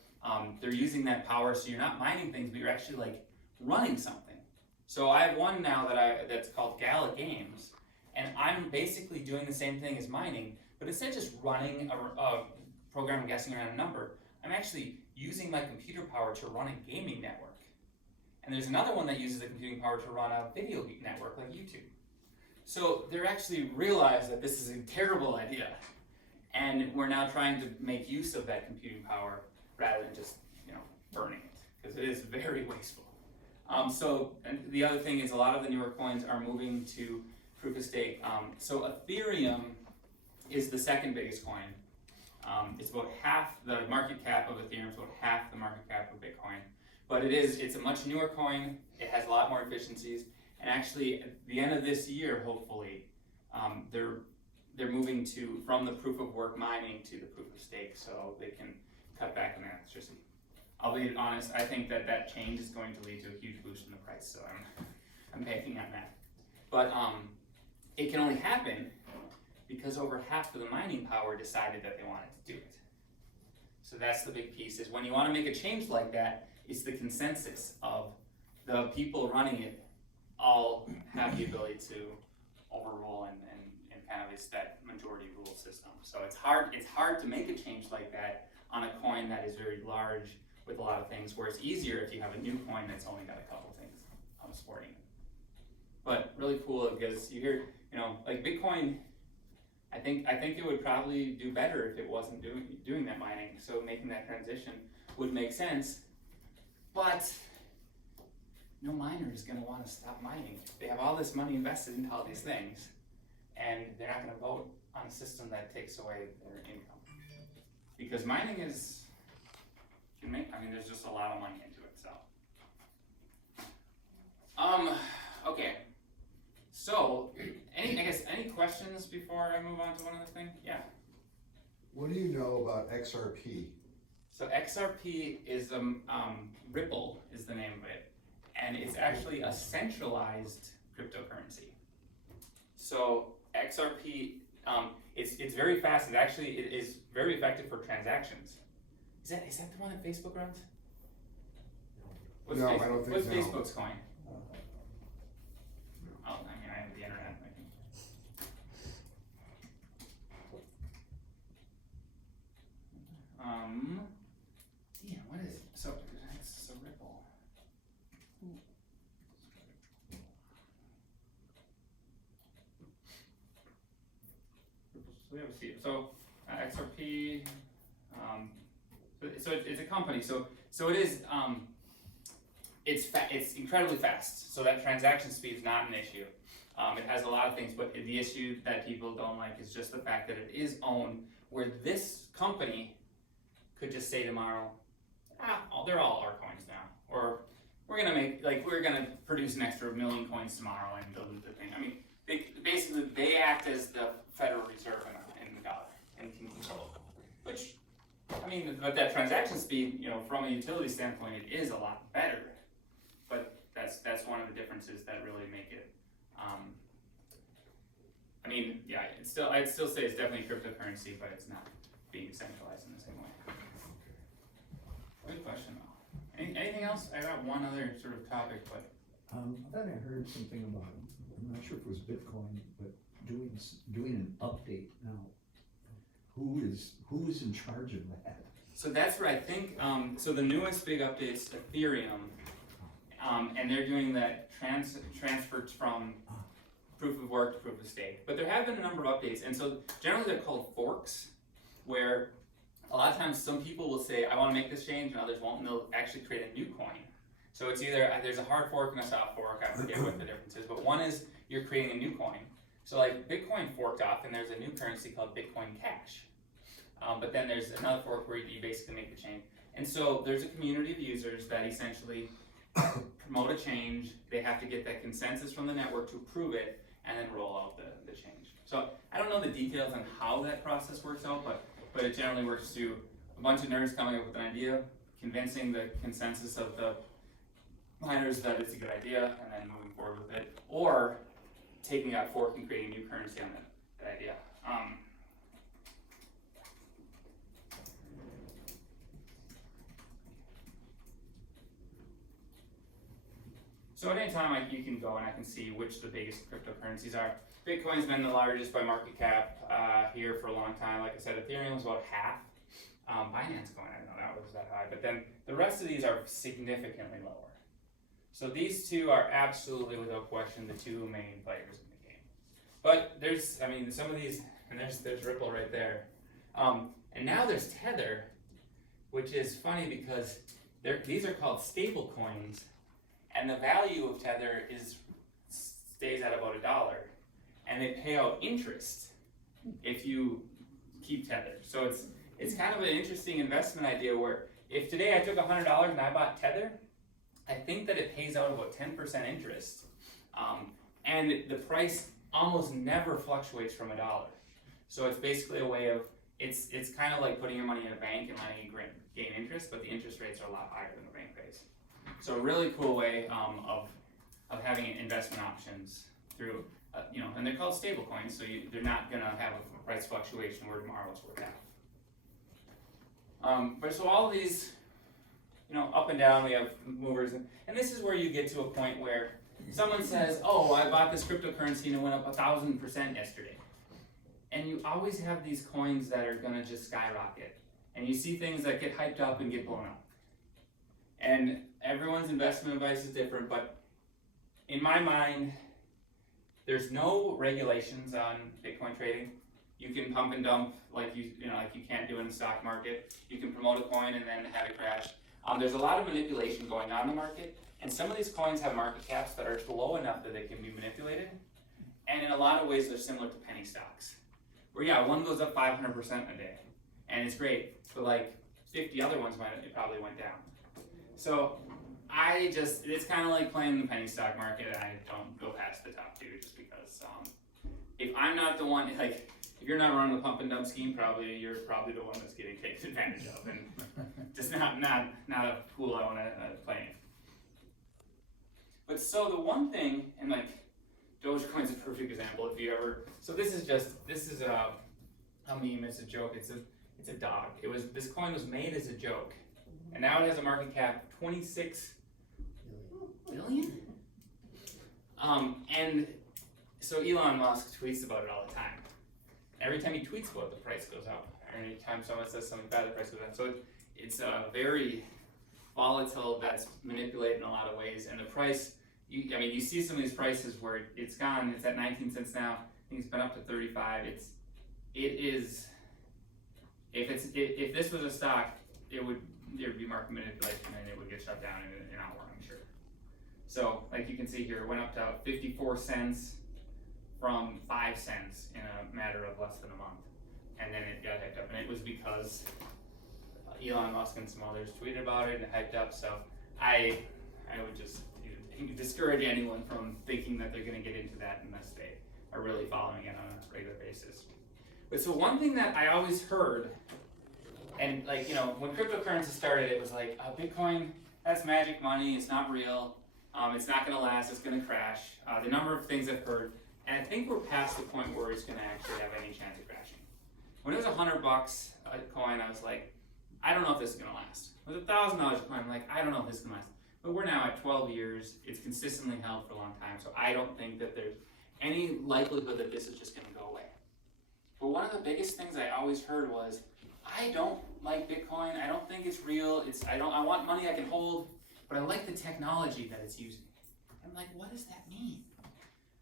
they're using that power so you're not mining things, but you're actually like running something. So I have one now that's called Gala Games, and I'm basically doing the same thing as mining, but instead of just running a program guessing around a number, I'm actually using my computer power to run a gaming network. And there's another one that uses the computing power to run a video network like YouTube. So they're actually realized that this is a terrible idea, and we're now trying to make use of that computing power rather than just burning it, because it is very wasteful. And the other thing is a lot of the newer coins are moving to proof of stake. So Ethereum is the second biggest coin. It's about half the market cap of Ethereum, so about half the market cap of Bitcoin. But it's a much newer coin. It has a lot more efficiencies. And actually, at the end of this year, hopefully, they're moving from the proof of work mining to the proof of stake, so they can cut back on their electricity. I'll be honest, I think that change is going to lead to a huge boost in the price, so I'm banking on that. But it can only happen because over half of the mining power decided that they wanted to do it. So that's the big piece, is when you want to make a change like that, it's the consensus of the people running it all have the ability to overrule and kind of it's that majority rule system. So it's hard to make a change like that on a coin that is very large with a lot of things, where it's easier if you have a new coin that's only got a couple things supporting it. But really cool because you hear, like Bitcoin, I think it would probably do better if it wasn't doing that mining. So making that transition would make sense. But no miner is going to want to stop mining. They have all this money invested into all these things, and they're not going to vote on a system that takes away their income. Because mining there's just a lot of money into it, so. Okay. So, any questions before I move on to one other thing? Yeah. What do you know about XRP? So XRP is Ripple is the name of it, and it's actually a centralized cryptocurrency. So XRP, it's very fast. It is very effective for transactions. Is that the one that Facebook runs? No, I don't think What's so. Facebook's coin? Oh, I have the internet. What is it? So Ripple. So we have a see. So XRP. So it's a company. So it is. It's incredibly fast. So that transaction speed is not an issue. It has a lot of things, but the issue that people don't like is just the fact that it is owned. Where this company could just say tomorrow, they're all our coins now, or we're gonna produce an extra 1 million coins tomorrow and dilute the thing. I mean, they act as the Federal Reserve in the dollar and can control it. Which, but that transaction speed, from a utility standpoint, it is a lot better. But that's one of the differences that really make it. I'd still say it's definitely cryptocurrency, but it's not being centralized in the same way. Good question though. Anything else? I got one other sort of topic, but. I thought I heard something about, I'm not sure if it was Bitcoin, but doing an update now. Who is in charge of that? So that's where I think, so the newest big update is Ethereum, and they're doing that transfer from proof of work to proof of stake. But there have been a number of updates, and so generally they're called forks, where a lot of times some people will say, I want to make this change, and others won't, and they'll actually create a new coin. So it's either, there's a hard fork and a soft fork, I forget what the difference is, but one is you're creating a new coin. So like Bitcoin forked off, and there's a new currency called Bitcoin Cash. But then there's another fork where you basically make the change. And so there's a community of users that essentially promote a change. They have to get that consensus from the network to approve it, and then roll out the change. So I don't know the details on how that process works out, but it generally works through a bunch of nerds coming up with an idea, convincing the consensus of the miners that it's a good idea, and then moving forward with it, or taking that fork and creating a new currency on that idea. So at any time you can go and I can see which the biggest cryptocurrencies are. Bitcoin's been the largest by market cap here for a long time. Like I said, Ethereum was about half. Binance Coin, I didn't know that was that high. But then the rest of these are significantly lower. So these two are absolutely, without question, the two main players in the game. But there's, some of these, and there's Ripple right there. And now there's Tether, which is funny because these are called stable coins. And the value of Tether stays at about $1, and they pay out interest if you keep Tether. So it's kind of an interesting investment idea where if today I took $100 and I bought Tether, I think that it pays out about 10% interest, and the price almost never fluctuates from $1. So it's basically a way of it's kind of like putting your money in a bank and letting it gain interest, but the interest rates are a lot higher than the bank rates. So a really cool way of having investment options through, and they're called stable coins, so they're not going to have a price fluctuation where tomorrow it's worth half. But so all of these, up and down, we have movers, and this is where you get to a point where someone says, oh, I bought this cryptocurrency and it went up 1,000% yesterday. And you always have these coins that are going to just skyrocket. And you see things that get hyped up and get blown up. And everyone's investment advice is different, but in my mind, there's no regulations on Bitcoin trading. You can pump and dump like you can't do in the stock market. You can promote a coin and then have it crash. There's a lot of manipulation going on in the market, and some of these coins have market caps that are low enough that they can be manipulated. And in a lot of ways, they're similar to penny stocks, where yeah, one goes up 500% in a day, and it's great, but like 50 other ones it probably went down. So it's kind of like playing the penny stock market. I don't go past the top two just because if I'm not the one, like if you're not running the pump and dump scheme, you're probably the one that's getting taken advantage of, and just not a pool I want to play in. But so the one thing, and like Dogecoin's a perfect example. If you ever, so this is a meme. It's a joke. It's a dog. This coin was made as a joke, and now it has a market cap of 26 billion. And so Elon Musk tweets about it all the time. Every time he tweets about it, the price goes up. Every time someone says something bad, the price goes up. So it's very volatile. That's manipulated in a lot of ways, and the price. You see some of these prices where it's gone. It's at 19 cents now. I think it's been up to 35. It is. If this was a stock, there would be market manipulation and it would get shut down in an hour, I'm sure. So, like you can see here, it went up to 54 cents from 5 cents in a matter of less than a month, and then it got hyped up, and it was because Elon Musk and some others tweeted about it and hyped up. So I would just discourage anyone from thinking that they're going to get into that unless they are really following it on a regular basis. But so one thing that I always heard, and when cryptocurrency started, it was like, Bitcoin, that's magic money, it's not real, it's not going to last, it's going to crash. The number of things I've heard, and I think we're past the point where it's going to actually have any chance of crashing. When it was $100 a coin, I was like, I don't know if this is going to last. It was $1,000 a coin, I'm like, I don't know if this is going to last. But we're now at 12 years, it's consistently held for a long time, so I don't think that there's any likelihood that this is just going to go away. But one of the biggest things I always heard was, I don't like Bitcoin, I don't think it's real, I want money I can hold, but I like the technology that it's using. I'm like, what does that mean?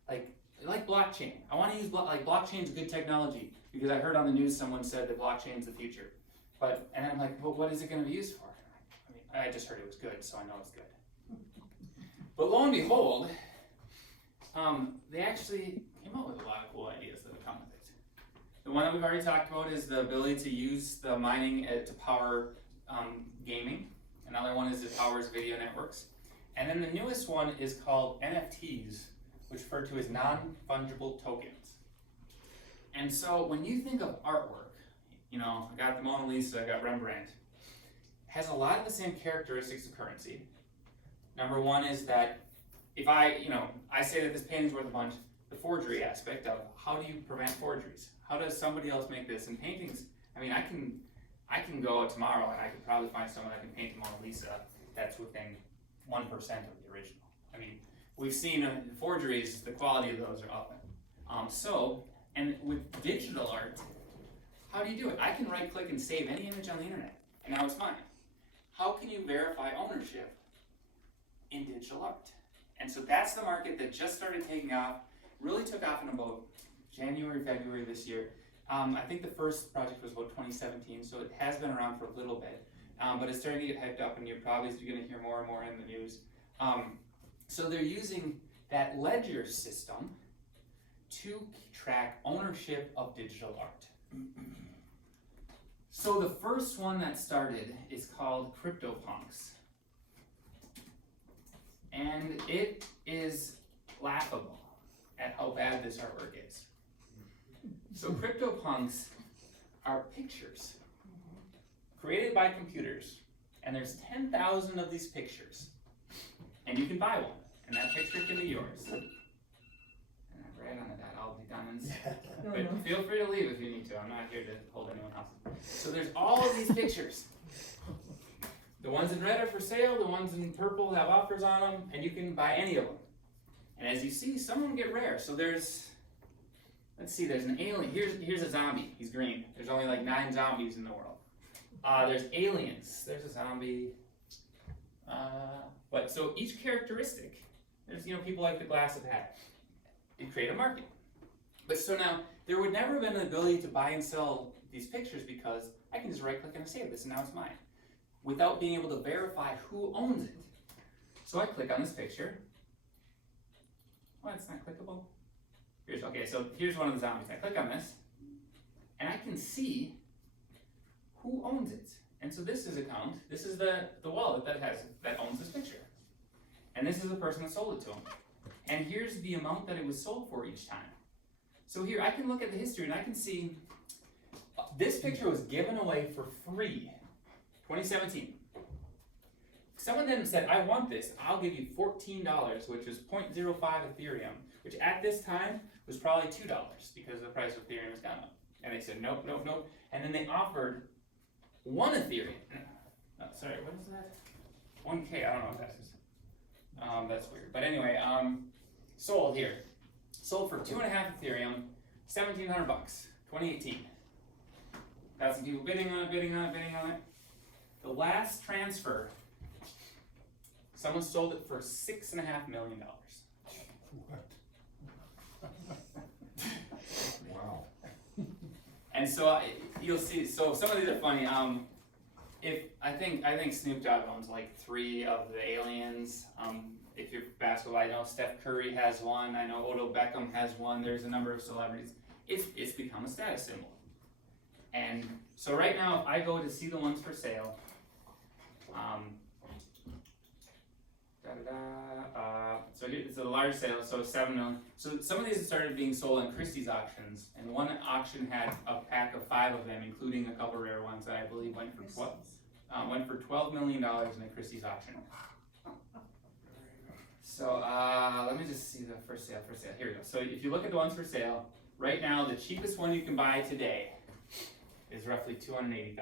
Like blockchain. I want to use blockchain's good technology, because I heard on the news someone said that blockchain's the future. And I'm like, well, what is it going to be used for? I just heard it was good, so I know it's good. But lo and behold, they actually came up with a lot of cool ideas that have come with it. The one that we've already talked about is the ability to use the mining to power gaming. Another one is it powers video networks. And then the newest one is called NFTs, which refer to as non-fungible tokens. And so when you think of artwork, I got the Mona Lisa, I got Rembrandt, has a lot of the same characteristics of currency. Number one is that if I say that this painting's worth a bunch, the forgery aspect of how do you prevent forgeries? How does somebody else make this? And paintings, I can go tomorrow and I could probably find someone that can paint the Mona Lisa that's within 1% of the original. We've seen forgeries, the quality of those are up. And with digital art, how do you do it? I can right click and save any image on the internet, and now it's mine. How can you verify ownership in digital art? And so that's the market that just started taking off, really took off in about January, February this year. I think the first project was about 2017, so it has been around for a little bit, but it's starting to get hyped up, and you're probably going to hear more and more in the news. So they're using that ledger system to track ownership of digital art. So the first one that started is called CryptoPunks. And it is laughable at how bad this artwork is. So CryptoPunks are pictures created by computers, and there's 10,000 of these pictures. And you can buy one, and that picture can be yours. And I've read on that, I'll be done in a second. But feel free to leave if you need to. I'm not here to hold anyone hostage. So there's all of these pictures. The ones in red are for sale, the ones in purple have offers on them, and you can buy any of them. And as you see, some of them get rare. So there's an alien. Here's a zombie. He's green. There's only like 9 zombies in the world. There's aliens. There's a zombie. But so each characteristic, there's, you know, people like the glass of hat. You create a market. But so now, there would never have been an ability to buy and sell these pictures because I can just right click and save this and now it's mine, without being able to verify who owns it. So I click on this picture. Oh, it's not clickable. Okay, so here's one of the zombies. I click on this, and I can see who owns it. And so this is account. This is the wallet that owns this picture, and this is the person that sold it to him. And here's the amount that it was sold for each time. So here I can look at the history, and I can see this picture was given away for free, 2017. Someone then said, I want this, I'll give you $14, which is 0.05 Ethereum, which at this time was probably $2 because the price of Ethereum has gone up. And they said, nope, nope, nope. And then they offered 1 Ethereum. Oh, sorry, what is that? 1K, I don't know what that is. That's weird. But anyway, sold here. Sold for 2.5 Ethereum, $1,700, 2018. Got some people bidding on it. The last transfer, someone sold it for $6.5 million. Wow. And so you'll see. So some of these are funny. If I think Snoop Dogg owns like 3 of the aliens. If you're basketball, I know Steph Curry has one. I know Odell Beckham has one. There's a number of celebrities. It's become a status symbol. And so right now, if I go to see the ones for sale, so here, it's a large sale, so 7 million. So some of these started being sold in Christie's auctions, and one auction had a pack of 5 of them, including a couple rare ones that I believe went for $12 million in a Christie's auction. So let me just see the for sale. Here we go. So if you look at the ones for sale, right now the cheapest one you can buy today is roughly $280,000.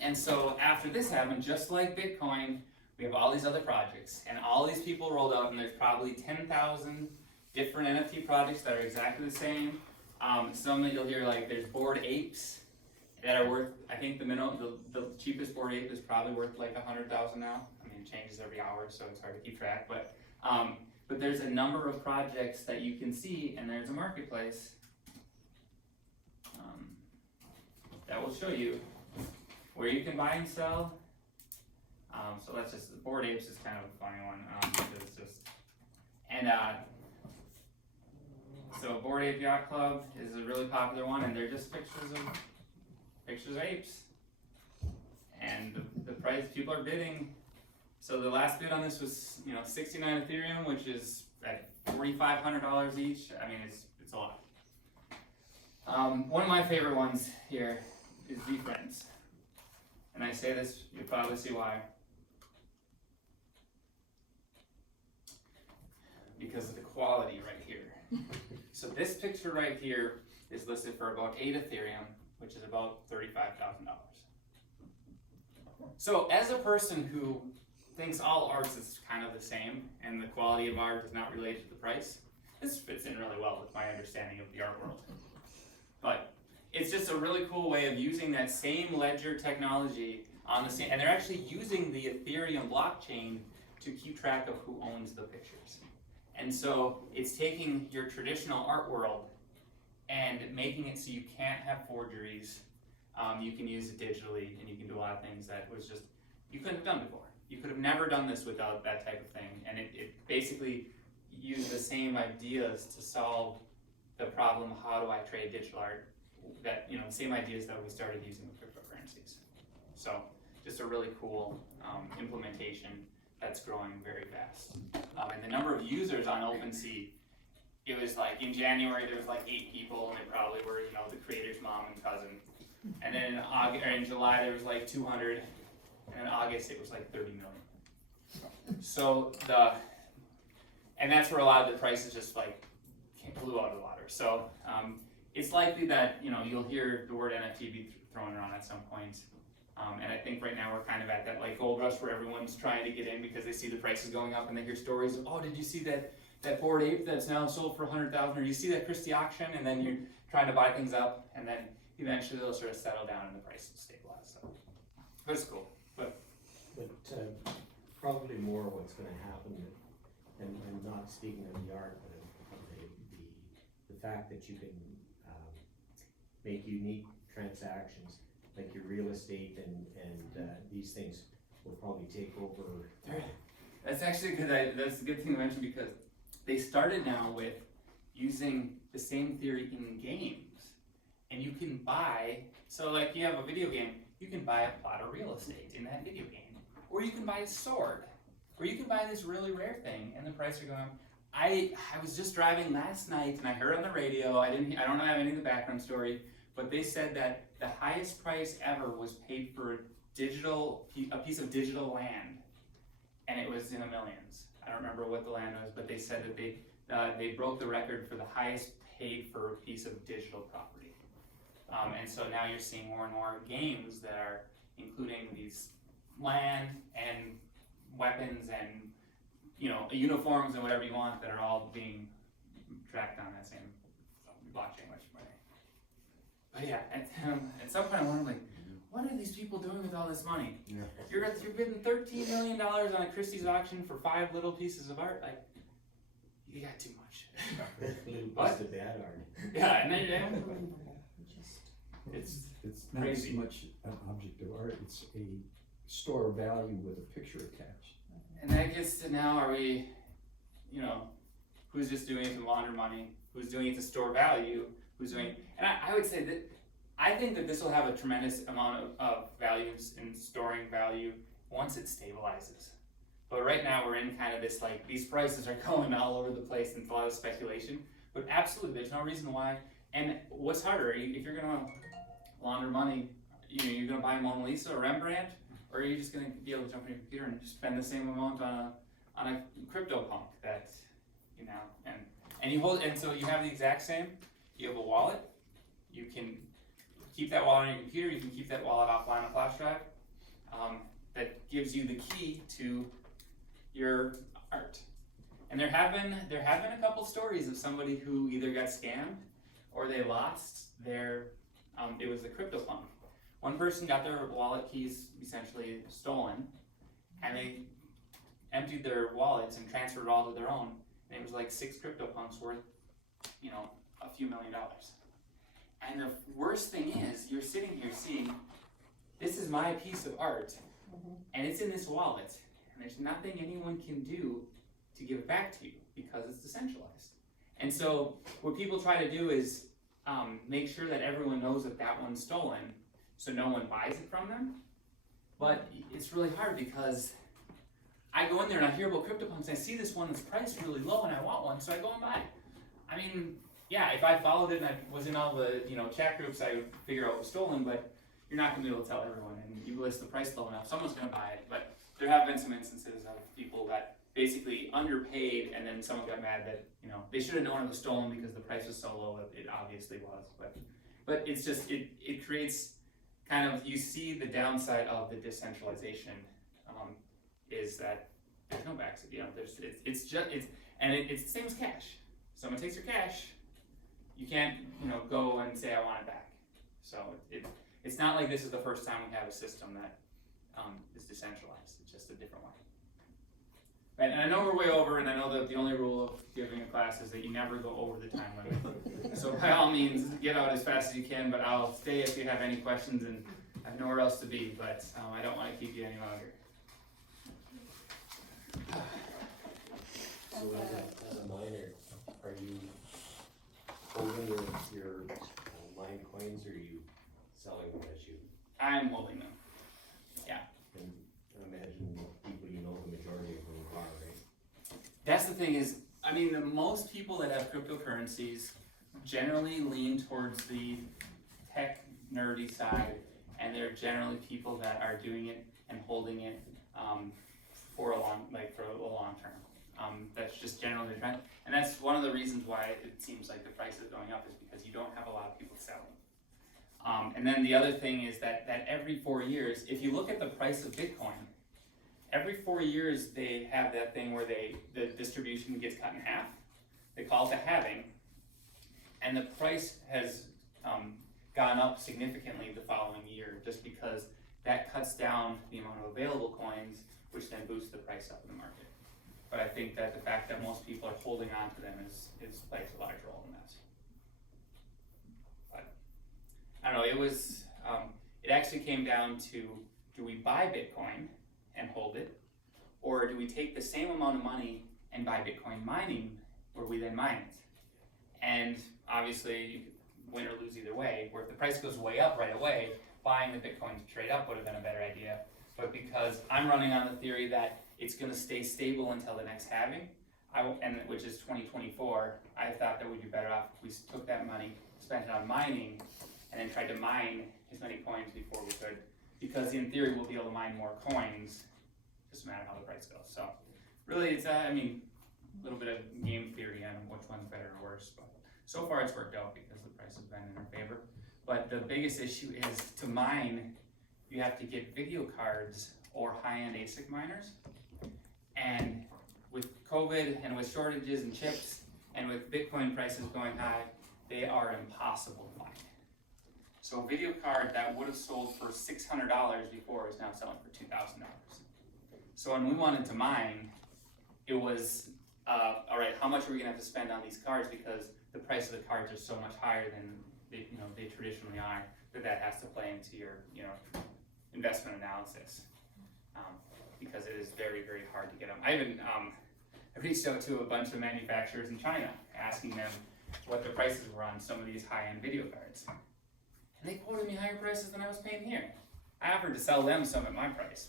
And so after this happened, just like Bitcoin, we have all these other projects, and all these people rolled out, and there's probably 10,000 different NFT projects that are exactly the same. Some that you'll hear, like there's Bored Apes that are worth, I think the cheapest Bored Ape is probably worth like $100,000 now. I mean, it changes every hour, so it's hard to keep track. But there's a number of projects that you can see, and there's a marketplace that will show you where you can buy and sell. So that's just, the Bored Apes is kind of a funny one, because it's just, and so Bored Ape Yacht Club is a really popular one, and they're just pictures of apes. And the price, people are bidding. So the last bid on this was, 69 Ethereum, which is at $4,500 each. I mean, it's a lot. One of my favorite ones here is VeeFriends. And I say this, you'll probably see why. Because of the quality right here. So this picture right here is listed for about 8 Ethereum, which is about $35,000. So as a person who thinks all art is kind of the same, and the quality of art is not related to the price, this fits in really well with my understanding of the art world. But it's just a really cool way of using that same ledger technology on the same, and they're actually using the Ethereum blockchain to keep track of who owns the pictures. And so it's taking your traditional art world and making it so you can't have forgeries. You can use it digitally, and you can do a lot of things that was just, you couldn't have done before. You could have never done this without that type of thing. And it basically used the same ideas to solve the problem, how do I trade digital art? That, the same ideas that we started using with cryptocurrencies. So just a really cool implementation that's growing very fast. And the number of users on OpenSea, it was like in January there was like 8 people, and they probably were the creator's mom and cousin. And then in July there was like 200, and in August it was like 30 million. So and that's where a lot of the prices just like blew out of the water. So it's likely that you'll hear the word NFT be thrown around at some point. And I think right now we're kind of at that like gold rush where everyone's trying to get in because they see the prices going up, and they hear stories of, oh, did you see that Bored Ape that's now sold for 100,000, or you see that Christie auction, and then you're trying to buy things up, and then eventually they'll sort of settle down and the price will stabilize. So, but it's cool. But but probably more what's gonna happen, and not speaking of the art, but of the fact that you can make unique transactions, like your real estate and these things will probably take over. That's actually that's a good thing to mention, because they started now with using the same theory in games. And you can buy, so like you have a video game, you can buy a plot of real estate in that video game. Or you can buy a sword. Or you can buy this really rare thing and the price are going up. I was just driving last night and I heard on the radio, I don't have any of the background story, but they said that the highest price ever was paid for a piece of digital land. And it was in the millions. I don't remember what the land was, but they said that they broke the record for the highest paid for a piece of digital property. And so now you're seeing more and more games that are including these land and weapons and, you know, uniforms and whatever you want that are all being tracked on that same blockchain, which, but yeah, at some point I wonder, like, what are these people doing with all this money? Yeah. You're bidding $13 million on a Christie's auction for 5 little pieces of art. Like, you got too much. Little What? piece of bad art. Yeah, and then it's It's not Crazy. so much an object of art, it's a store of value with a picture attached. and that gets to now, are we, you know, who's just doing it to launder money? Who's doing it to store value? Who's doing? And I would say that I think that this will have a tremendous amount of values in storing value once it stabilizes. But right now we're in kind of this, like, these prices are going all over the place and it's a lot of speculation. But absolutely, there's no reason why. And what's harder, if you're gonna launder money, you know, you're gonna buy Mona Lisa or Rembrandt, or are you just gonna be able to jump on your computer and just spend the same amount on a CryptoPunk that, you know, and you hold, and so you have the exact same. You have a wallet. You can keep that wallet on your computer. You can keep that wallet offline on a flash drive. That gives you the key to your art. And there have been a couple stories of somebody who either got scammed or they lost their. It was the CryptoPunk. One person got their wallet keys essentially stolen, and they emptied their wallets and transferred it all to their own. And it was like 6 CryptoPunks worth, you know, a few $1 million. And the worst thing is, you're sitting here seeing, this is my piece of art, and it's in this wallet, and there's nothing anyone can do to give it back to you because it's decentralized. And so what people try to do is make sure that everyone knows that that one's stolen, so no one buys it from them. But it's really hard because I go in there and I hear about CryptoPunks and I see this one that's priced really low and I want one, so I go and buy it. I mean, yeah, if I followed it and I was in all the, you know, chat groups, I would figure out it was stolen, but you're not gonna be able to tell everyone, and you list the price low enough, someone's gonna buy it. But there have been some instances of people that basically underpaid, and then someone got mad that, you know, they should have known it was stolen because the price was so low. It obviously was, but it's just, it creates kind of, you see the downside of the decentralization is that there's no backs, you know, it's the same as cash. Someone takes your cash, you can't, you know, go and say I want it back. So it's not like this is the first time we have a system that is decentralized. It's just a different one. Right, and I know we're way over, and I know that the only rule of giving a class is that you never go over the time limit. So by all means, get out as fast as you can, but I'll stay if you have any questions, and I have nowhere else to be, but I don't want to keep you any longer. So as a miner, are you holding your mined coins, or are you selling them as you? I'm holding them. And I imagine people, you know, the majority of them are, right? That's the thing is, I mean, the most people that have cryptocurrencies generally lean towards the tech nerdy side, and they're generally people that are doing it and holding it for a long term. That's just generally the trend, and that's one of the reasons why it seems like the price is going up, is because you don't have a lot of people selling. And then the other thing is that every 4 years, if you look at the price of Bitcoin, every 4 years they have that thing where the distribution gets cut in half. They call it the halving, and the price has gone up significantly the following year, just because that cuts down the amount of available coins, which then boosts the price up in the market. But I think that the fact that most people are holding on to them plays a large role in that. But, I don't know, it actually came down to, do we buy Bitcoin and hold it? Or do we take the same amount of money and buy Bitcoin mining, where we then mine it? And obviously, you could win or lose either way, where if the price goes way up right away, buying the Bitcoin to trade up would have been a better idea. But because I'm running on the theory that it's going to stay stable until the next halving, which is 2024, I thought that we'd be better off if we took that money, spent it on mining, and then tried to mine as many coins before we could. Because in theory, we'll be able to mine more coins, just a matter how the price goes. So really, it's a little bit of game theory on which one's better or worse. But so far, it's worked out because the price has been in our favor. But the biggest issue is, to mine, you have to get video cards or high-end ASIC miners. And with COVID and with shortages and chips and with Bitcoin prices going high, they are impossible to mine. So a video card that would have sold for $600 before is now selling for $2,000. So when we wanted to mine, it was, all right, how much are we gonna have to spend on these cards, because the price of the cards are so much higher than they traditionally are, that has to play into your investment analysis, because it is very, very hard to get them. I even I reached out to a bunch of manufacturers in China, asking them what their prices were on some of these high-end video cards, and they quoted me higher prices than I was paying here. I offered to sell them some at my price.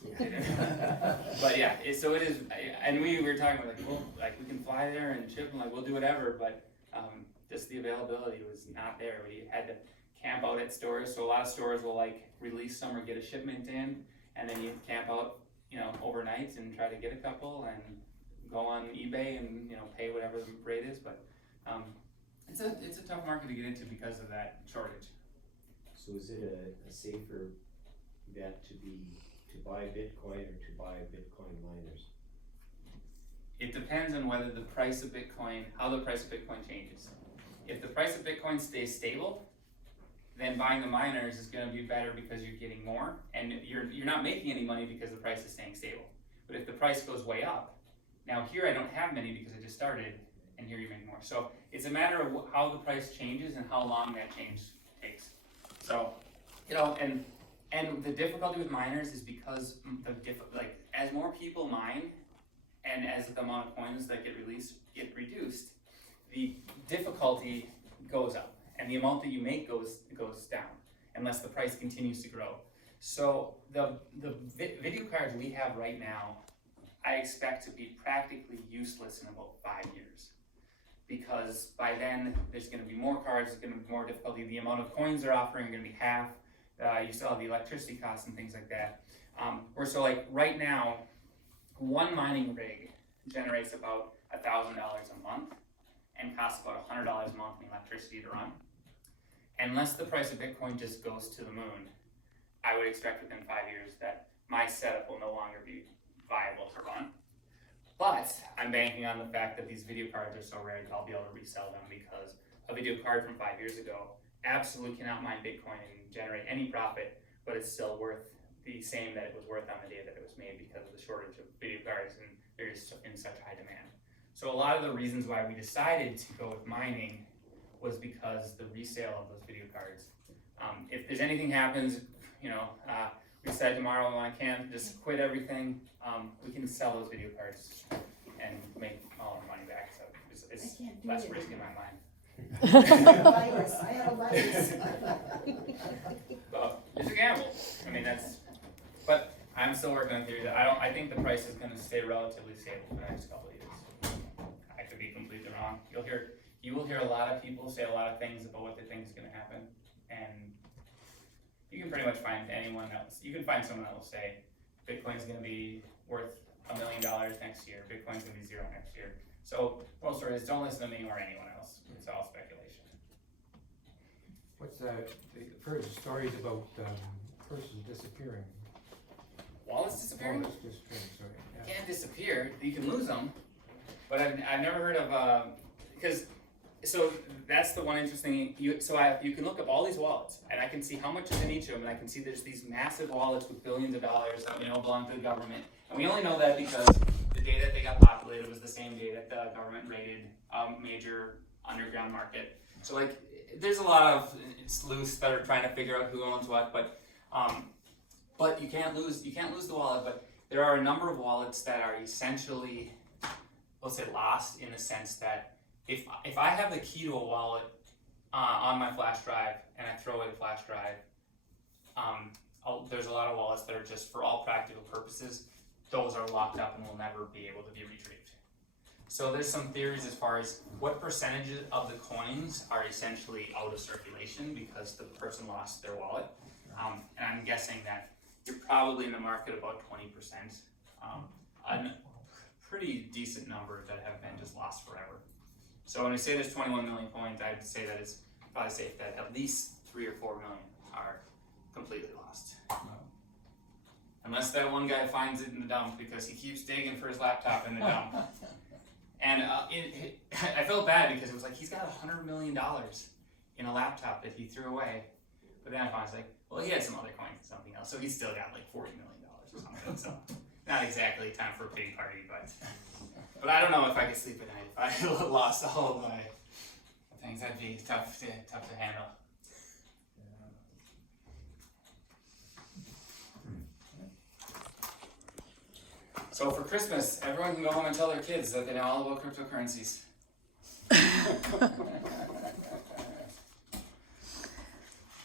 But yeah, so it is, and we were talking about we can fly there and ship, and we'll do whatever, but just the availability was not there. We had to camp out at stores, so a lot of stores will release some or get a shipment in, and then you camp out, overnight and try to get a couple and go on eBay and pay whatever the rate is. But it's a tough market to get into because of that shortage. So is it a safer bet to buy Bitcoin or to buy Bitcoin miners? It depends on whether the price of Bitcoin, how the price of Bitcoin changes. If the price of Bitcoin stays stable, then buying the miners is going to be better because you're getting more, and you're not making any money because the price is staying stable. But if the price goes way up, now here I don't have many because I just started, and here you make more. So it's a matter of how the price changes and how long that change takes. So, and the difficulty with miners is because as more people mine, and as the amount of coins that get reduced, the difficulty goes up, and the amount that you make goes down, unless the price continues to grow. So the video cards we have right now, I expect to be practically useless in about 5 years, because by then there's going to be more cards, there's going to be more difficulty. The amount of coins they're offering are going to be half. You still have the electricity costs and things like that. Right now, one mining rig generates about $1,000 a month and costs about $100 a month in electricity to run. Unless the price of Bitcoin just goes to the moon, I would expect within 5 years that my setup will no longer be viable to run. But I'm banking on the fact that these video cards are so rare that I'll be able to resell them, because a video card from 5 years ago absolutely cannot mine Bitcoin and generate any profit, but it's still worth the same that it was worth on the day that it was made, because of the shortage of video cards and they're just in such high demand. So a lot of the reasons why we decided to go with mining was because the resale of those video cards. If there's anything happens, we decide tomorrow I can't just quit everything, we can sell those video cards and make all our money back. So it's less risk in my mind. I have a virus. Well, it's a gamble. But I'm still working on theory that I think the price is going to stay relatively stable for the next couple of years. I could be completely wrong. You will hear a lot of people say a lot of things about what they think is going to happen, and you can pretty much find anyone else. You can find someone that will say Bitcoin's going to be worth $1 million next year. Bitcoin's going to be zero next year. So moral story is, don't listen to me or anyone else. It's all speculation. What's I've heard stories about persons disappearing. Wallets disappearing? Wallets disappearing, sorry. Yeah. Can't disappear. You can lose them, but I've never heard of because so that's the one interesting, you can look up all these wallets, and I can see how much is in each of them, and I can see there's these massive wallets with billions of dollars that we know belong to the government. And we only know that because the day that they got populated was the same day that the government raided a major underground market. So like, there's a lot of sleuths that are trying to figure out who owns what, but you can't lose the wallet. But there are a number of wallets that are essentially, let's say, lost in the sense that if I have the key to a wallet on my flash drive and I throw away the flash drive, there's a lot of wallets that are just, for all practical purposes, those are locked up and will never be able to be retrieved. So there's some theories as far as what percentages of the coins are essentially out of circulation because the person lost their wallet. And I'm guessing that you're probably in the market about 20%. A pretty decent number that have been just lost forever. So when we say there's 21 million coins, I'd say that it's probably safe that at least 3 or 4 million are completely lost. Unless that one guy finds it in the dump because he keeps digging for his laptop in the dump. And I felt bad because it was like, he's got $100 million in a laptop that he threw away. But then I found, like, well, he had some other coins and something else, so he's still got like $40 million or something. So not exactly time for a big party, but I don't know if I could sleep at night if I lost all of my things. That'd be tough to handle. So for Christmas, everyone can go home and tell their kids that they know all about cryptocurrencies.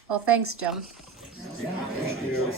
Well, thanks, Jim. Thank you.